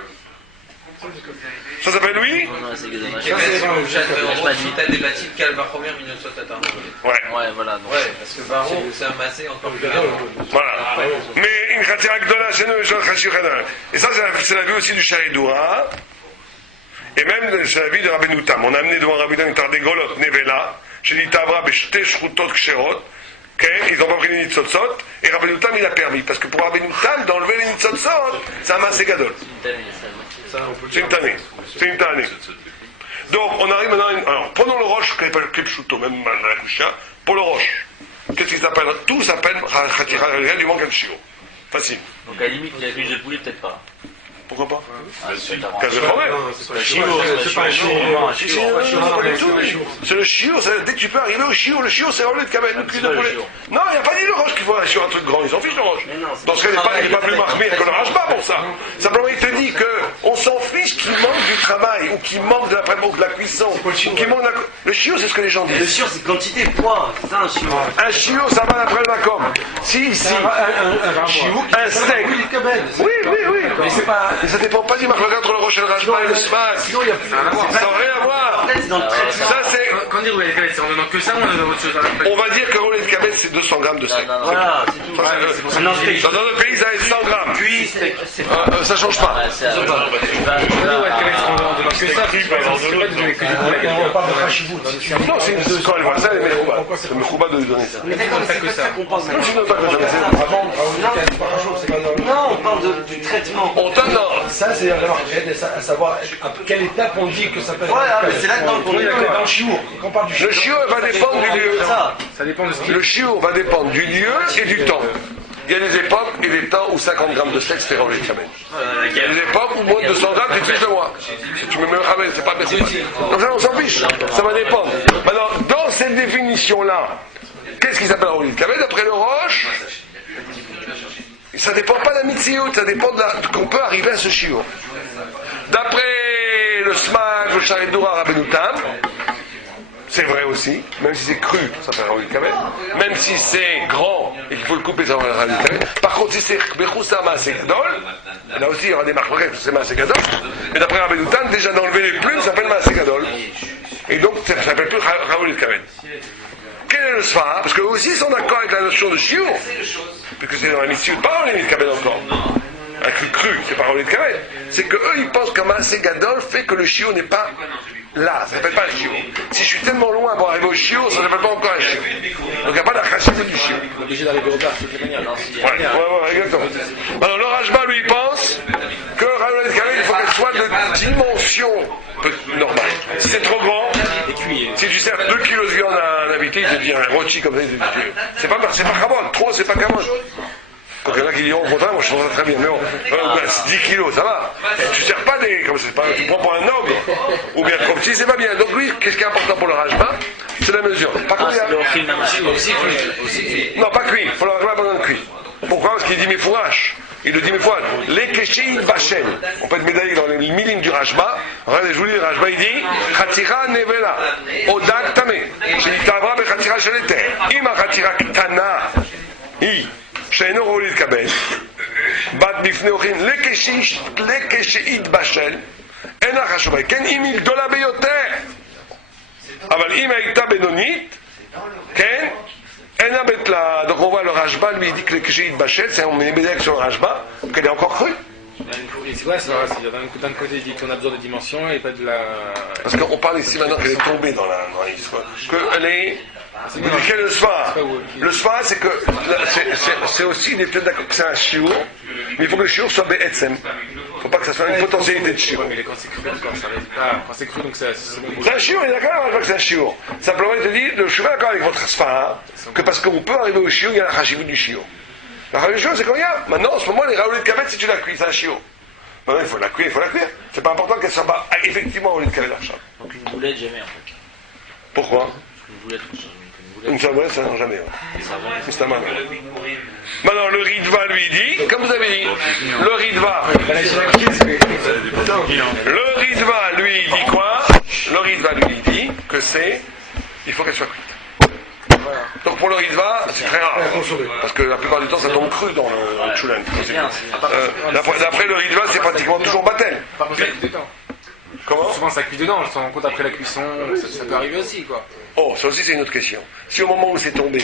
Ça s'appelle lui? Non, c'est Gedon. T'as des bâtis de Calvachomer, Minosot Tatar. Ouais, voilà. Ouais, parce que Barreau, c'est un massé encore plus grand. Voilà. Mais une Khatira Gdola, chez nous, et ça, c'est la vue aussi du Sharidoura. Et même c'est la vie de Rabbeinu Tam. On a amené devant Rabbeinu Tam des Golot Nevela, chez l'Itavra, Beshte Shrutot Ksherot. Ils n'ont pas pris les nitzotzot, et Rabbeinu Tam il a permis, parce que pour Rabbeinu Tam, d'enlever les nitzotzot, c'est un Maaseh Gadol. C'est une tannée. C'est une tannée. Donc, on arrive maintenant. Alors, prenons le roche, qui n'est pas le Klepchuto, même la Kusha, pour le roche. Qu'est-ce qu'il s'appelle? Tout s'appelle Khatira, du manque de chiot. Facile. Donc, à la limite, la cuisse de poulet, peut-être pas. Pourquoi pas? C'est pas un chiot. C'est le chiot, dès que tu peux arriver au chiot, le chiot c'est enlevé de cabane, le cul de poulet. Non, il n'y a pas dit le roche qu'il faut un chiot, un truc grand, ils s'en fichent le roche. Dans ce cas, il n'est pas plus marmé que le rage pas pour ça. Simplement, il te dit qu'on s'en fiche qu'il manque du travail, ou qu'il manque de la cuisson, ou qu'il manque de la. Le chiot, c'est ce que les gens disent. Le chiot, c'est quantité, poids, c'est ça un chiot. Un chiot, ça va après le macom. Si, un steak. Oui. Mais c'est pas. Et ça dépend pas du marque entre le rocher, le rajma et le smack. Sinon, il n'y a plus rien à voir. Ça n'a rien à voir. Ça, c'est. Quand on dit roulette de cabesse, c'est en donnant que ça ou on a autre chose? On va dire que roulette de cabesse, c'est 200 grammes de steak. Voilà, c'est tout. Dans notre pays, ça est 100 grammes. Puis, Ça change pas. Non, c'est quand elle voit ça, elle met le Mechouba de lui donner ça. mais d'accord, c'est pas ça qu'on pense. Non, c'est pas que Non, on parle du traitement. on donne. Ça, c'est la remarque, à savoir à quelle étape on dit que ça peut être. Voilà, mais c'est là-dedans qu'on est dans le chiour. Quand on parle du Le chiot va dépendre du lieu. Ça dépend de ce qui. Le chiot va dépendre du lieu et du temps. Il y a des époques et des temps où 50 grammes de steak c'était Raoul Kabed. Il y a des époques où moins de 200 grammes tu utilises de moi. Si tu me mets Kabed, c'est pas Bechoussa. Donc ça on s'en fiche, ça va dépendre. Maintenant, dans cette définition-là, qu'est-ce qui s'appelle Raoul Kabed d'après le Roche? Ça dépend pas de la mitziout, ça dépend qu'on peut arriver à ce shiur. D'après le Smag, le Sharet Doura Rabbenoutam, c'est vrai aussi, même si c'est cru, ça s'appelle Raoul Kabed. Même si c'est grand et qu'il faut le couper, ça s'appelle Raoul Kabed. Par contre, si c'est Bechoussa Maaseh Gadol, là aussi il y aura des marques, c'est Maaseh Gadol. Mais d'après Rabbenoutam, déjà d'enlever les plumes, ça s'appelle Maaseh Gadol. Et donc, ça s'appelle plus Raoul Kabed. Quel est le Sfar? Parce qu'eux aussi sont d'accord avec la notion de shiur. Puisque c'est dans la mitzvah, pas dans les Kabed encore. Un cru, c'est pas Raoul Kabed. C'est qu'eux, ils pensent qu'un Maaseh Gadol fait que le shiur n'est pas là, ça s'appelle pas un shiur. Si je suis tellement loin pour arriver au shiur, ça s'appelle pas encore un shiur. Donc il n'y a pas la chachivut du shiur. On est obligé d'arriver au bar, de toutes les manières. Ouais, exactement. Alors le Rajba, lui, il pense que Raoul Kabed, il faut qu'elle soit de dimension normale. Si c'est trop grand, si tu sers 2 kilos de viande à un invité, il te dit un rôti comme ça, il te dit, c'est pas Kabod, trop c'est pas Kabod. Donc il y en a qui diront au contraire, moi je trouve ça très bien, mais bon, 10 kilos, ça va. Tu sers pas des. Comme c'est pas, tu prends pour un ogre, ou bien trop petit, c'est pas bien. Donc lui, qu'est-ce qui est important pour le Rajba? C'est la mesure. Par contre, non, pas cuit, il faut le Rajba pas besoin de cuit. Pourquoi? Parce qu'il dit mes fourrages. Il le dit mes fois, les keshéid vachel. On peut être médaillé dans les milim du Rajba. Regardez, je vous lis, le Rajba il dit Chatira nevela, odak tame, shenitavra bechatira shelete. Ima chatira ktana, hi. שאינו ראוי להתקבל, בת בפני אורחים לכשאית בשל, אינה חשובה, כן אם היא גדולה ביותר, אבל אם הייתה בינונית, כן, אינה בטלה. Donc on voit le Rajba lui dit que כשאית בשל, c'est on met médaille sur le Rajba, qu'elle est encore crue. C'est vrai, d'un côté, il dit qu'on a besoin de dimensions et pas de la. Parce qu'on parle ici maintenant qu'elle est tombée dans l'histoire. Qu'elle est. Quel est le Sfar? Le Sfar, c'est que c'est aussi, il est peut-être d'accord que c'est un shiur, mais il faut que le shiur soit be'etzem. Il ne faut pas que ça soit une potentialité de shiur. Mais quand c'est cru, ça arrive pas. Quand c'est cru, donc c'est. C'est un shiur, il est d'accord avec que c'est un shiur. Simplement, il te dit, je suis pas d'accord avec votre Sfar, que parce qu'on peut arriver au shiur, il y a la chashivut du shiur. La chashivut du shiur, c'est comme il y a. Maintenant, en ce moment, les Raoul Kabed, si tu la cuis, c'est un shiur. Maintenant, il faut la cuire, C'est pas important qu'elle soit pas effectivement Raoul Kabed Arsham. Donc une boulette, jamais en fait. Pourquoi? Une boulette, Une saboulette, ça n'a jamais. C'est un manon. Maintenant, le Ritva lui dit, comme vous avez dit, le Ritva lui dit quoi? Le Ritva lui dit que il faut qu'elle soit cuite. Donc pour le Ritva, c'est très rare. Parce que la plupart du temps, ça tombe cru dans le Choulen. D'après le Ritva, c'est pratiquement toujours Batel. Comment? Souvent ça cuit dedans, on se rend compte après la cuisson, ça peut arriver aussi quoi. Oh, ça aussi c'est une autre question. Si au moment où c'est tombé,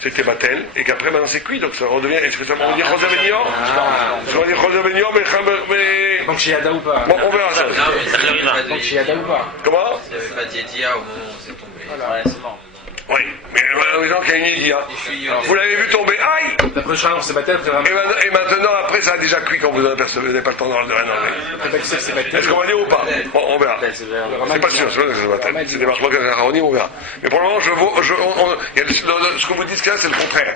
c'était Batel, et qu'après maintenant c'est cuit, donc ça redevient. Est-ce que ça veut dire José Benyor? Ça veut dire José Benyor, mais. Donc chez Yada ou pas? Bon, on verra ça. Donc chez Yada ou pas? Comment? Il n'y avait pas d'Yedia au moment où c'est tombé. Ouais, c'est bon. Oui, mais les gens qui ont une idée, hein. Vous l'avez vu tomber, aïe! D'après le chaleur, c'est Batel, Et maintenant, après, ça a déjà cuit quand vous n'avez pas le temps de rien enlever. Est-ce qu'on va dire ou pas? Bon, on verra. C'est pas sûr, c'est des marchements qu'à on verra. Mais pour le moment, ce que vous dites là, c'est le contraire.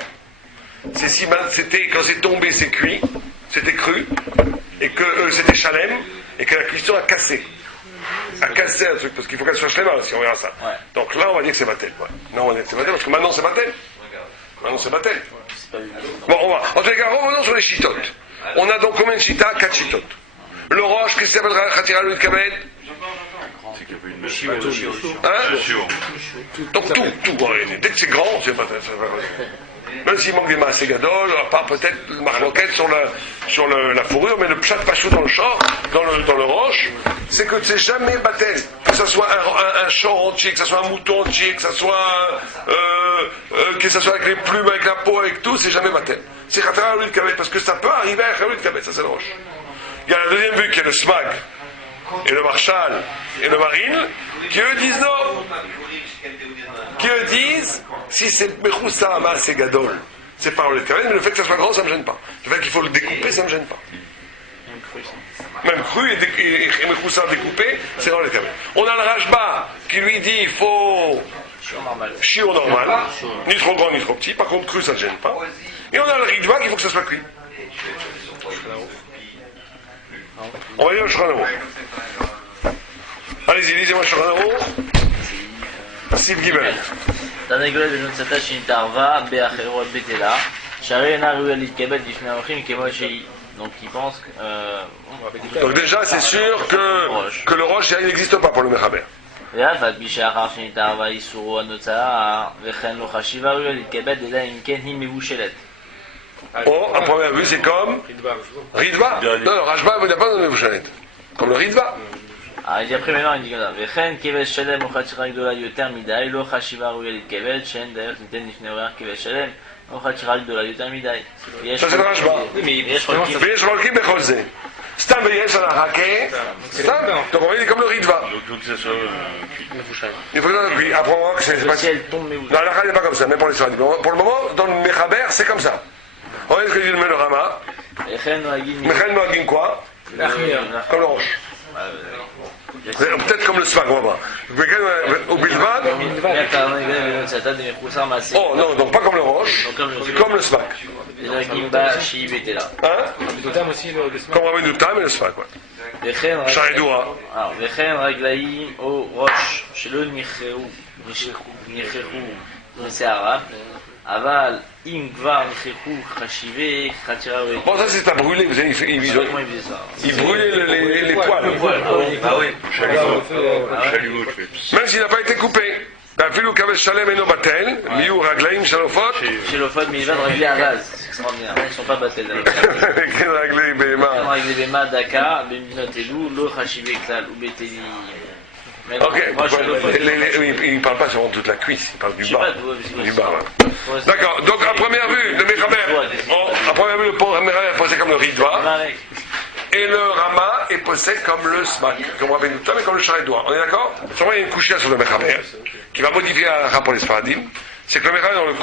C'est si quand c'est tombé, c'est cuit, c'était cru, et que c'était chalem, et que la cuisson a cassé. À casser un truc, parce qu'il faut qu'elle soit chlema si on verra ça. Ouais. Donc là, on va dire que c'est Batel. Ouais. Non, on va dire que c'est Batel, parce que maintenant c'est Batel. Maintenant c'est Batel. Bon, on va. En tout cas, revenons sur les chitotes. On a donc combien de chitas? 4 chitotes. Le roche, qu'est-ce qui s'appelle Khatira Louis Kabed? Donc tout. Dès que c'est grand, c'est Batel. Même s'il manque des maaseh gadol, à part peut-être le marloquette sur la fourrure, mais le pshat pachou dans le champ, dans le roche, c'est que c'est jamais Batel. Que ce soit un champ entier, que ce soit un mouton entier, que ce soit avec les plumes, avec la peau, avec tout, c'est jamais Batel. C'est Khatara Louis Kabed, parce que ça peut arriver à Louis Kabed, ça c'est le roche. Il y a la deuxième vue qui est le Smag, et le Marshal, et le Marine, qui eux disent non. Qui eux disent, si c'est Mechoussa Maaseh Gadol, c'est pas Raoul Kabed, mais le fait que ça soit grand, ça me gêne pas. Le fait qu'il faut le découper, ça me gêne pas. Même cru et Mechoussa découpé, c'est Raoul Kabed. On a le Rajba qui lui dit, il faut Chiant normal. Chiot normal, ni trop grand ni trop petit, par contre cru ça ne gêne pas. Et on a le ritva qu'il faut que ça soit cuit. On va lire le Shulchan Aruch. Allez-y, lisez-moi le Shulchan Aruch. Sif Gimel. תרנגולת בנות סתה שנתערבה באחרות בטלה, שהרי אינה ראויה להתקבל לפני האורחים כמו שהיא. Donc il pense que... Donc déjà c'est sûr que le roche il n'existe pas pour le Mechaber. ואף על פי שאחר שנתערבה איסורו הנוצאה, וכן לא חשיבה ראויה להתקבל אלא אם כן היא מבושלת. Oh, à première vue c'est comme Ritva. Non, Rashba il n'a pas de Mevushalet. Comme le Ritva. אז après maintenant il dit comme ça, וכן כבש שלם או חשיבה גדולה יותר מדי, לא חשיבה ראויה להתקבל, שאין דרך ניתן לפני אורח כבש שלם, או חשיבה גדולה יותר מדי. Ça c'est le Rashba. ויש חולקים. ויש חולקים בכל זה. סתם ויש על החכה, סתם. Donc on va dire comme le Ritva. Il faut que ça cuit. Après on voit que c'est pas... Si elle tombe, mais où? Non, la Rachel n'est pas comme ça, même pour les Sfardim. Pour le moment, dans le Mechaber, c'est comme ça. On va dire ce que dit le Rama. וכן נוהגים... Mechaber Noagin quoi? Comme le roche. Peut-être comme le Svag, on va voir. Au Bilvad. Oh non, donc pas comme le roche, comme le Svag. Hein? Comme Rabbi Noutam et le Svag, ouais. Sharedoua. וכן רגליים או ראש שלא נכחו מסערה, אבל אם כבר נכחו חשיבי חצ'רה או... Bon, ça c'est à brûler, vous savez, il brûlait les poils. Ah oui. Même s'il n'a pas été coupé. אפילו כבש שלם אינו בטל, מיהו רגליים שלופות? שלופות מלבד רגלי הרז, c'est extraordinaire, ils ne sont pas battés. רגלי בהמה. רגלי בהמה דקה, במדינות אלו, לא חשיבי כלל ובטלים. Ok, il ne parle pas sur toute la cuisse, il parle du bas. Du bas, ouais. D'accord, donc à première vue, le Mechaber, à première vue, le Mechaber est posé comme le Ritva, et le Rama est posé comme le Smak, comme Rabbi Noutam et comme le Sharedoua. On est d'accord? Sûrement il y a une couchée sur le Mechaber, qui va modifier un rapport des Sfaradim. C'est que le Mechaber, dans le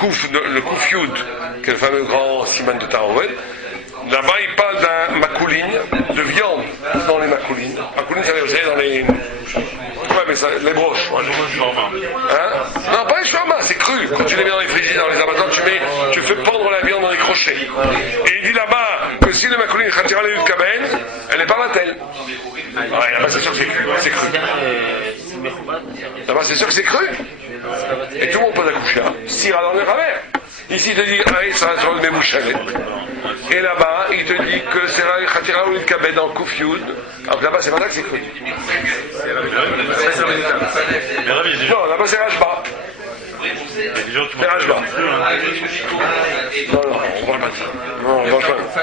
Kouf Yud, qui est le fameux grand siman de Tarovet, là-bas il parle d'un makouline, de viande dans les makoulines. Makouline, ça vous savez, dans les... Ouais, mais ça, les broches. Ouais. Hein? Non, pas les shawarma, c'est cru. Quand tu les mets dans les frigidaires, dans les abattoirs, tu fais pendre la viande dans les crochets. Et il dit là-bas que si le makouline khatira le kaben, elle n'est pas matelle. Ouais, là-bas c'est sûr que c'est cru. C'est cru. Là-bas c'est sûr que c'est cru. Et tout le monde peut accoucher. Sira dans le Mechaber. Ici il te dit, ah, ça va sur le Memouchalet. Et là-bas, il te dit que c'est la Khatira ou le Kabed en Kouf Yud. Alors là-bas, c'est pas ça que c'est cru. Non, là-bas, c'est Rashba. C'est Rashba. Non, on parle pas de ça. Non, on parle pas de ça.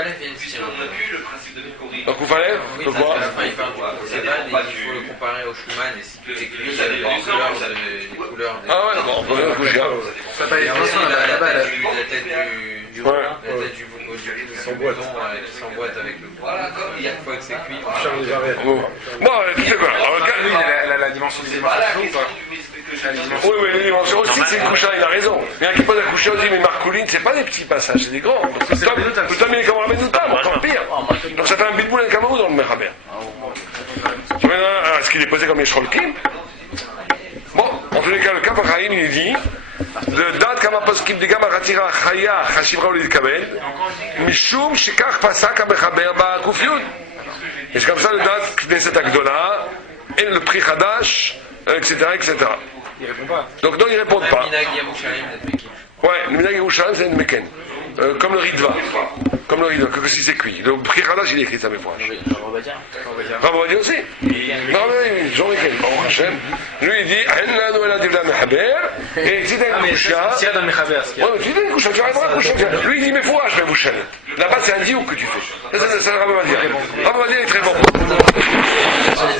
Donc, vous fallait de quoi? Il faut le comparer au Schumann et si tout est cuit, ça dépend des couleurs. Ah ouais, bon, on peut rien coucher. Ça va être là-bas, La tête du Ouais. qui s'emboîte avec le poids. Une fois que c'est cuit, Bon, tu sais quoi? La dimension des émotions, Oui, oui, les dimensions aussi, c'est le couchin, il a raison. Il y en a qui posent un couchin, on dit, mais Marcouline, c'est pas des petits passages, c'est des grands. Donc, le Tom, il est comme Rabbi Noutam, encore pire. Donc, ça fait un bitboul et un camarou dans le Mechaber. Est-ce qu'il est posé comme les Shrolkim? Bon, en tous les cas, le Kapachayim, il dit, de date kama poskim de gama ratira chaya chashivra ou l'idkabed, mishum shikach pasak ha-mechaber ba-Kouf Yud. Et c'est comme ça le date Knesset Agdola, et le Pri Hadash, etc., etc. il répond pas. Donc non, ils ne répondent pas. Minag Yerushalayim d'être Ouais, le Minag Yerushalayim, c'est une Meken. Comme le Ritva. Comme le Ritva, que si c'est cuit. Le Pri Hadash, il est écrit ça, mes fois. Rabbi aussi. Non, mais Jean Meken, Baruch Hashem. Lui, il dit, Henna Noël Adivla Mechaber, et si t'as une coucha. S'il y a dans le Mechaber, ce qu'il y a. Ouais, mais tu dis une coucha, tu arriveras à coucher. Lui, il dit, mais faut je vais vous chaîner. Là-bas, c'est un diouk que tu fais. Ça, le Rabbi va dire. Rabbi va dire, il est très bon.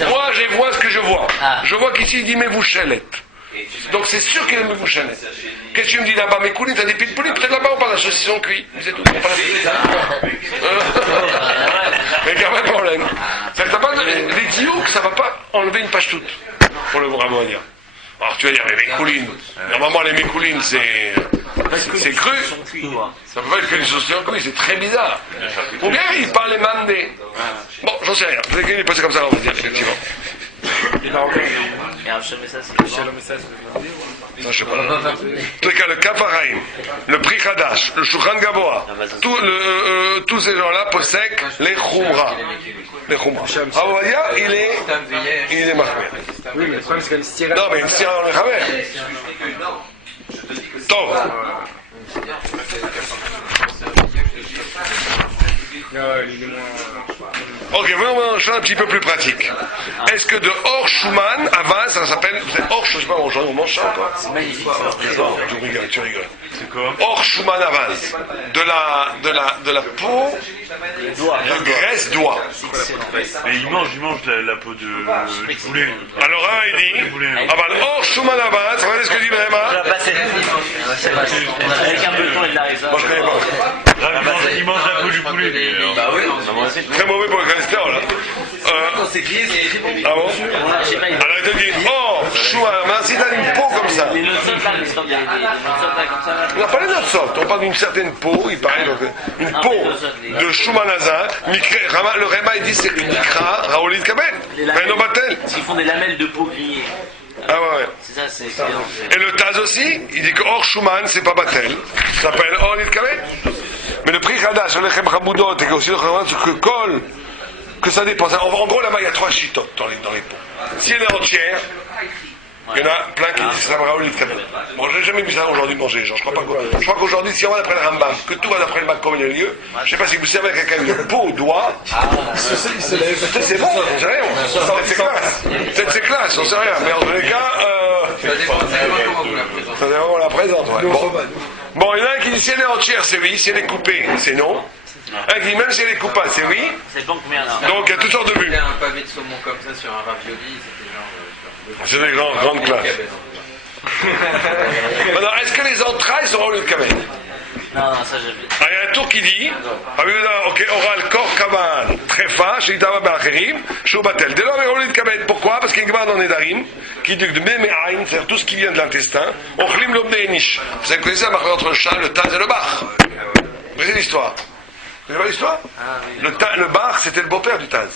Moi, je vois ce que je vois. Je vois qu'ici, il dit, mais vous chalette. Donc, c'est sûr qu'il est mais vous chalette. Qu'est-ce que tu me dis là-bas? Mes coulines, t'as des piles poulies. Peut-être là-bas, on parle de saucisson cuit. C'est tout. On parle de mais il n'y a pas de problème. C'est que t'as pas les diouk, ça va pas enlever une page toute. Pour le Rabbi va dire. Alors, tu vas dire, mais mes coulines. Normalement, les mécoulines, c'est cru. Ça peut pas être que les saucissons cuits, c'est très bizarre. Ou bien, il parle les mandés. Bon, j'en sais rien. Peut-être qu'il est passé comme ça, on va dire, effectivement. Les Marocains, Et un Shalom Essa, c'est Shalom Essa, Ça, je sais pas. En tout cas, le Kafaraim, le Pri Hadash, le Shulchan Gaboa, tous ces gens-là possèdent les Khumra. Les Khumra. Avodia, il est Mahmer. Oui, mais le problème, c'est qu'il y a une stira. Non, mais une stira dans le Khamer. Tov. Il est moins. Ok, vraiment, chose un petit peu plus pratique. Est-ce que de Or Schumann à Vin, ça s'appelle. Or, je sais pas, aujourd'hui on mange ça ou pas? C'est magnifique. Tu rigoles. C'est quoi? Or Schumann à Vin. De la peau de graisse d'oie. Et il mange la peau de poulet. Alors, il dit. Ah bah, Or Schumann à Vin, ça va ce que dit vraiment? On va passer. Avec un peu de temps et de la raison. Moi, je connais pas. Il mange la peau du poulet. Bah oui, Très mauvais pour le cholestérol. C'est grillé, c'est très bon. Ah bon? Alors il te dit, oh, Schumann, si t'as une peau comme ça. Les notes là, l'histoire des notes là comme ça. On n'a pas les notes sortes, on parle d'une certaine peau, il paraît, donc une peau de Schumann-Azin. Le Réma, il dit c'est une Mikra, Raolit Kabel, un Batel. Parce qu'ils font des lamelles de peau grillées. Ah ouais. C'est ça, c'est. Et le Taz aussi, il dit que Or Schumann, c'est pas Batel, ça s'appelle Raolit Kabel. Mais le prix Hadash, le Lechem Raboudot, et aussi le Khamout, que colle, que ça dépend. En gros, là-bas, il y a 3 chitotes dans les peaux. Si elle est entière, il y en a plein qui disent ça va Raolit Kabel. Bon, j'ai jamais vu ça aujourd'hui de manger, genre, je crois qu'aujourd'hui, si on va d'après le Rambam, que tout va d'après le Makom et le lieu, je sais pas si vous savez avec quelqu'un une peau au doigt, c'est bon, on sait rien, peut-être c'est classe, on sait rien, mais en tous les cas, ça dépend comment vous la présentez. ça dépend comment on la présente, ouais. Bon, il y en a un qui dit si elle est entière, c'est oui, si elle est coupée, c'est non. Un qui dit même si elle est coupable, c'est oui. C'est bon combien là? Donc il y a toutes sortes de buts. Un pavé de saumon comme ça sur un ravioli, c'était genre. C'est des grandes classes. Maintenant, est-ce que les entrailles sont au lieu de Kabel? Non, ça j'ai vu. Il y a un tour qui dit, ok, oral, kor, kavan, trefa, sheitava ba'acherim, shoubatel. Dès lors, au lieu de Kabel. Pourquoi? Parce qu'il y a une barre dans Nedarim, qui dit que de Meme'aim, c'est-à-dire tout ce qui vient de l'intestin, ochlim l'obne enish. Vous savez, vous connaissez la marque entre le chat, le taz et le bar. Vous connaissez l'histoire? Vous savez pas l'histoire? Le bar, c'était le beau-père du Taz.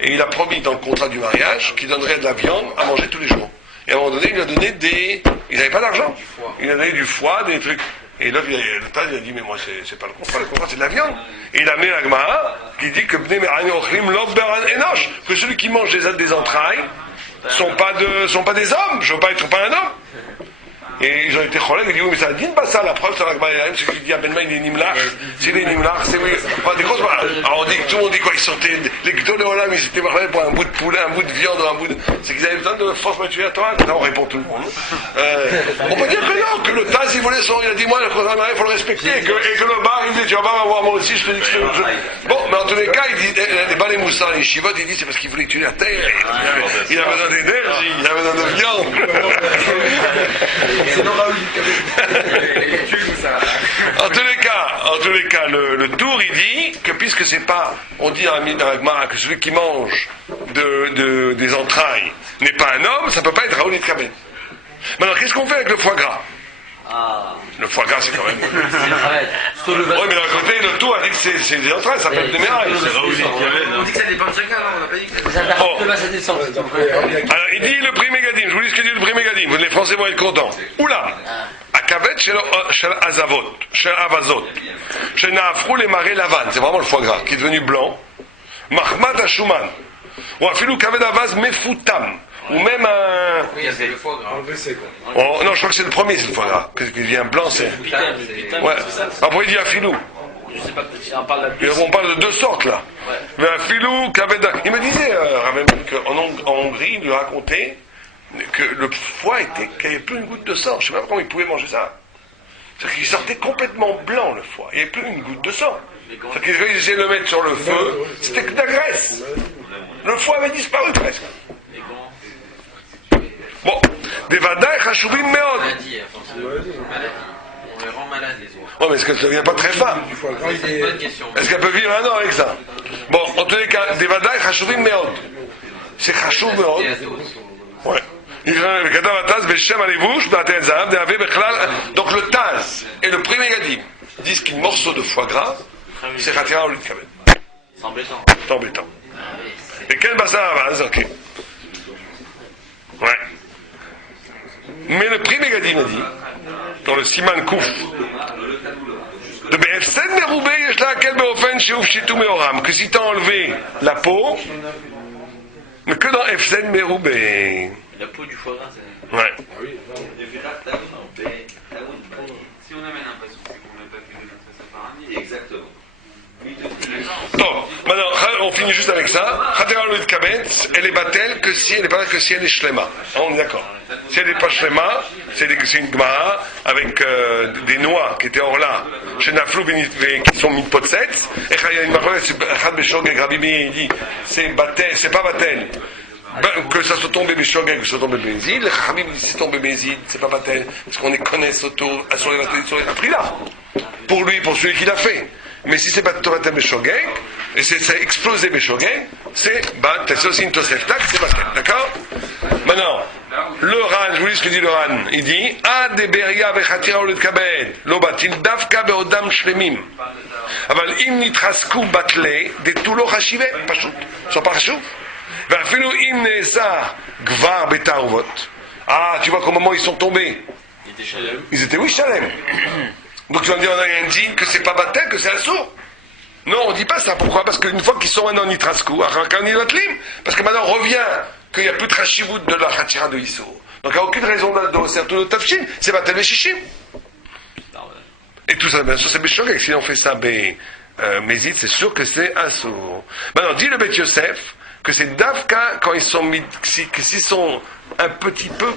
Et il a promis dans le contrat du mariage qu'il donnerait de la viande à manger tous les jours. Et à un moment donné, il lui a donné des. Ils n'avaient pas d'argent. Il lui a donné du foie, des trucs. Et là, le Taz, il a dit, mais moi, c'est pas le contrat, c'est de la viande. Et il a amené la Gemara, qui dit que que celui qui mange des entrailles sont pas des hommes. Je veux pas être pas un homme. Et ils ont été cholés, ils disent, oui, mais ça dit pas ça, la preuve, c'est la Gemara, c'est qu'il dit, Benma, il est Nimlach, c'est des Nimlach, c'est oui, des grosses. Alors on dit, tout le monde dit quoi, ils sortaient, les Gdol de Olam, ils étaient marrés pour un bout de poulet, un bout de viande, c'est qu'ils avaient besoin de force motivatoire. Là, on répond tout le monde. On peut dire que non, que le Taz, il a dit, moi, le contrat il faut le respecter, et que le bar, il dit, tu vas pas m'avoir moi aussi, je te dis que je. Bon, mais en tous les cas, il dit, les balais moussants, les chivotes, il dit, c'est parce qu'il voulait tuer la terre, il a besoin d'énergie, il a besoin de viande. C'est non Raoul Kabel. En tous les cas, le tour, il dit que puisque c'est pas, on dit dans la Gemara que celui qui mange des entrailles n'est pas un homme, ça peut pas être Raoul Kabel. Maintenant, qu'est-ce qu'on fait avec le foie gras? Le foie gras, c'est quand même. Oui, mais d'un côté, le tour a dit que c'est des entrailles, ça peut être des mérailles. On dit que ça dépend de chacun, on n'a pas dit que ça. Alors, il dit le prix Mégadim, je vous dis ce que dit le prix Mégadim, les Français vont être contents. Oula! Akavet shel azavot, shel avazot, shel naafrou les marées lavan, c'est vraiment le foie gras qui est devenu blanc. Mahmad Ashuman, ou afilou kaved avaz mefutam, ou même un. Oui, c'est le foie gras. Oh, non, je crois que c'est le premier, c'est le foie gras. Qu'est-ce qui vient blanc, c'est. Ouais. Après, il dit afilou. Je sais pas, on parle de On parle de deux sortes là. Mais afilou kaved. Il me disait, Raven, qu'en Hongrie, il lui racontait que le foie qu'il n'y avait plus une goutte de sang. Je ne sais pas comment il pouvait manger ça. C'est-à-dire qu'il sortait complètement blanc le foie. Il n'y avait plus une goutte de sang. C'est-à-dire qu'ils essayaient de le mettre sur le feu. C'était que de la graisse. Le foie avait disparu presque. Bon. Des vadaï chashuvim meod. Maladie, on les rend malades les autres. Oh, mais est-ce que ça ne devient pas très fin? C'est une bonne question. Est-ce qu'elle peut vivre un an avec ça? Bon, en tous les cas, des vadaï chashuvim meod. C'est chashuv meod. Ouais. Donc le Taz et le Pri Mégadim disent qu'une morceau de foie gras, c'est Khatira au lieu de Kabel. C'est embêtant. C'est embêtant. Et quel bassin à base? Ok. Ouais. Mais le prix Megadim a dit, dans le Siman Kouf, de Be'efsen Meroubé, Yeshla Akel Beofen Sheouf Shitou Meoram, que si t'as enlevé la peau, mais que dans Efsen Meroubé. La peau du foie gras, c'est... Ouais. Si on amène un passou, c'est qu'on n'a pas fait de ça par un nid. Exactement. Bon, maintenant, on finit juste avec ça. Khatera Louis Kabetz, elle est battelle que si elle n'est pas que si elle est shlema. On est d'accord. Si elle n'est pas shlema, c'est une gemara avec des noix qui étaient hors là, chez Naflou qui sont mis de potset. Et il y a une marque, c'est Khad Beshog et Grabimi, il dit c'est battelle, c'est pas battelle. Que ça soit tombé Beshog et que ça soit tombé Bézid. Le Khamim dit c'est tombé Bézid, c'est pas battelle, parce qu'on est connaisse autour sur les appris là. Pour lui, pour celui qui l'a fait. Mais si c'est Batel Beshogeg, et c'est explosé Beshogeg, c'est Batel, c'est aussi une Toseftak, c'est Batel, d'accord? Maintenant, le Ran, je vous lis ce que dit le Ran, il dit, Ad Beria Vechatira Olet Kabed, lo batil davka beodam shlemim. Aval im nitrasku batle, de tulo chashive, pashut, sont pas chashuv. Ve'afilu im neesa gvar betarvot. Ah, tu vois qu'au moment où ils sont tombés, ils étaient oui, Shalem. Donc tu vas me dire, on a rien dit que c'est pas Batel, que c'est Assour. Non, on dit pas ça. Pourquoi? Parce qu'une fois qu'ils sont maintenant Nitraskou, parce que maintenant on revient qu'il n'y a plus de Rachivout de la Hachira de Issou. Donc il n'y a aucune raison de faire tout le Tafshin, c'est Batel Beshishim. Et tout ça, bien sûr, c'est Beshogeg. Si on fait ça, Mézid, c'est sûr que c'est Assour. Maintenant, dit le Bet Yosef que c'est Davka quand ils sont mis, que s'ils sont un petit peu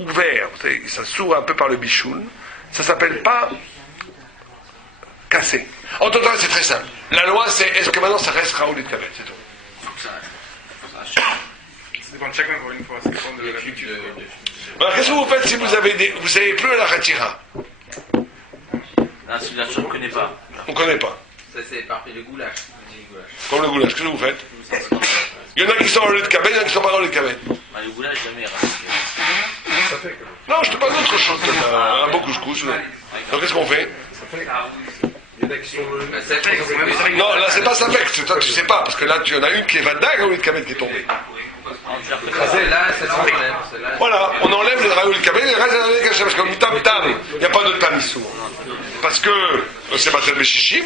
ouverts, ça s'ouvre un peu par le Bichoul. Ça s'appelle pas casser. En tout cas, c'est très simple. La loi, c'est est-ce que maintenant ça reste Raoul et Kabet, c'est tout. Ça dépend de chacun, encore une fois. Ça dépend de la culture. Alors, qu'est-ce que vous faites si vous savez plus à la Khatira? Ah, celui-là, je ne connais pas. On ne connaît pas. Ça, c'est parfait, le goulash. Comme le goulash, qu'est-ce que vous faites? Il y en a qui sont Raoul et Kabet, il y en a qui sont pas Raoul et Kabet. Ah, le goulash, jamais. Non, je te parle d'autre chose. Un beau couscous. Donc, qu'est-ce qu'on fait? Il y en a qui sont. Non, là, c'est pas ça fait. C'est toi que je sais pas, parce que là, tu en as une qui est Vadag, Raoul et Kabet qui est tombée. Celle-là, ça s'enlève. Voilà, on enlève les Raoul et Kabet, et les restes, on les cache, parce qu'en mitam tam, il n'y a pas de tam ici. Parce que c'est Batel Beshishim.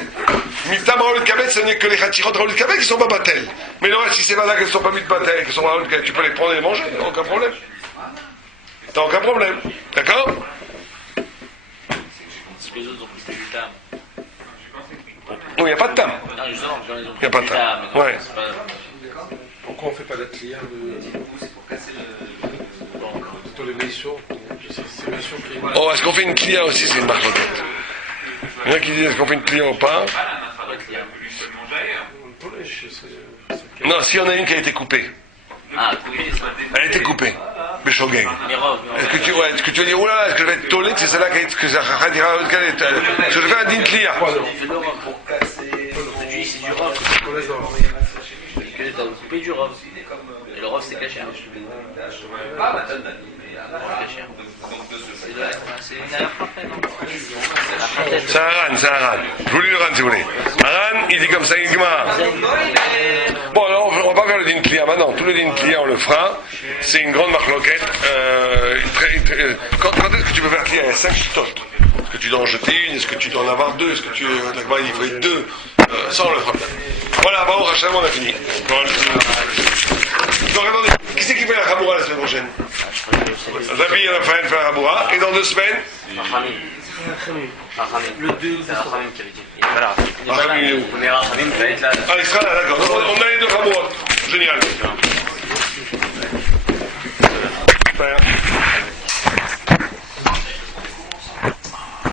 Mitam Raoul et Kabet, ce n'est que les Khatirot Raoul et Kabet qui sont pas Batel. Mais non, si c'est Vadag, elles ne sont pas mis de Batel, qu'elles sont Raoul et Kabet, tu peux les prendre et les manger, aucun problème. T'as aucun problème, d'accord? Parce que les autres ont pris du tam. Non, il n'y a pas de tam. Non, justement, ils ont Il n'y a pas de tam. Ouais. Pourquoi on ne fait pas d'atelier de les méchants? C'est bien sûr qu'il y a. Oh, est-ce qu'on fait une clia aussi? C'est une marque roquette. Il y en a qui disent est-ce qu'on fait une clia ou pas? Non, s'il y en a une qui a été coupée. Ah, coupé, ça. Elle a été coupée. Beshogeg. Est-ce que tu vas dire, oula, est-ce que je vais être tolé que c'est celle-là qui a été. Que je fais un din clia. C'est le rov. C'est du rov. T'as coupé du rov. Et le rov, c'est caché. C'est un ran. Je vous lis le ran si vous voulez. Un ran, il dit comme ça, il dit bon, alors on va pas faire le din clia maintenant. Tout le din clia, on le fera. C'est une grande marloquette. Quand est-ce que tu peux faire clia? Il y a 5 chitotes. Est-ce que tu dois en jeter une? Est-ce que tu dois en avoir 2? Est-ce que tu. Là-bas, il faut être 2. Ça, on le fera. Voilà, bah, au Rachel, on a fini. Donc, attendez, qui c'est qui fait la Raboura la semaine prochaine? Zabi Raphaël fait la Raboura, et dans 2 semaines? Le 2, c'est Rachamim qui avait dit. Voilà. Rachamim, il est où? Mais Rachamim va être là. Ah, il sera là, d'accord. Donc, on a les 2 Rabouras. Génial. Super.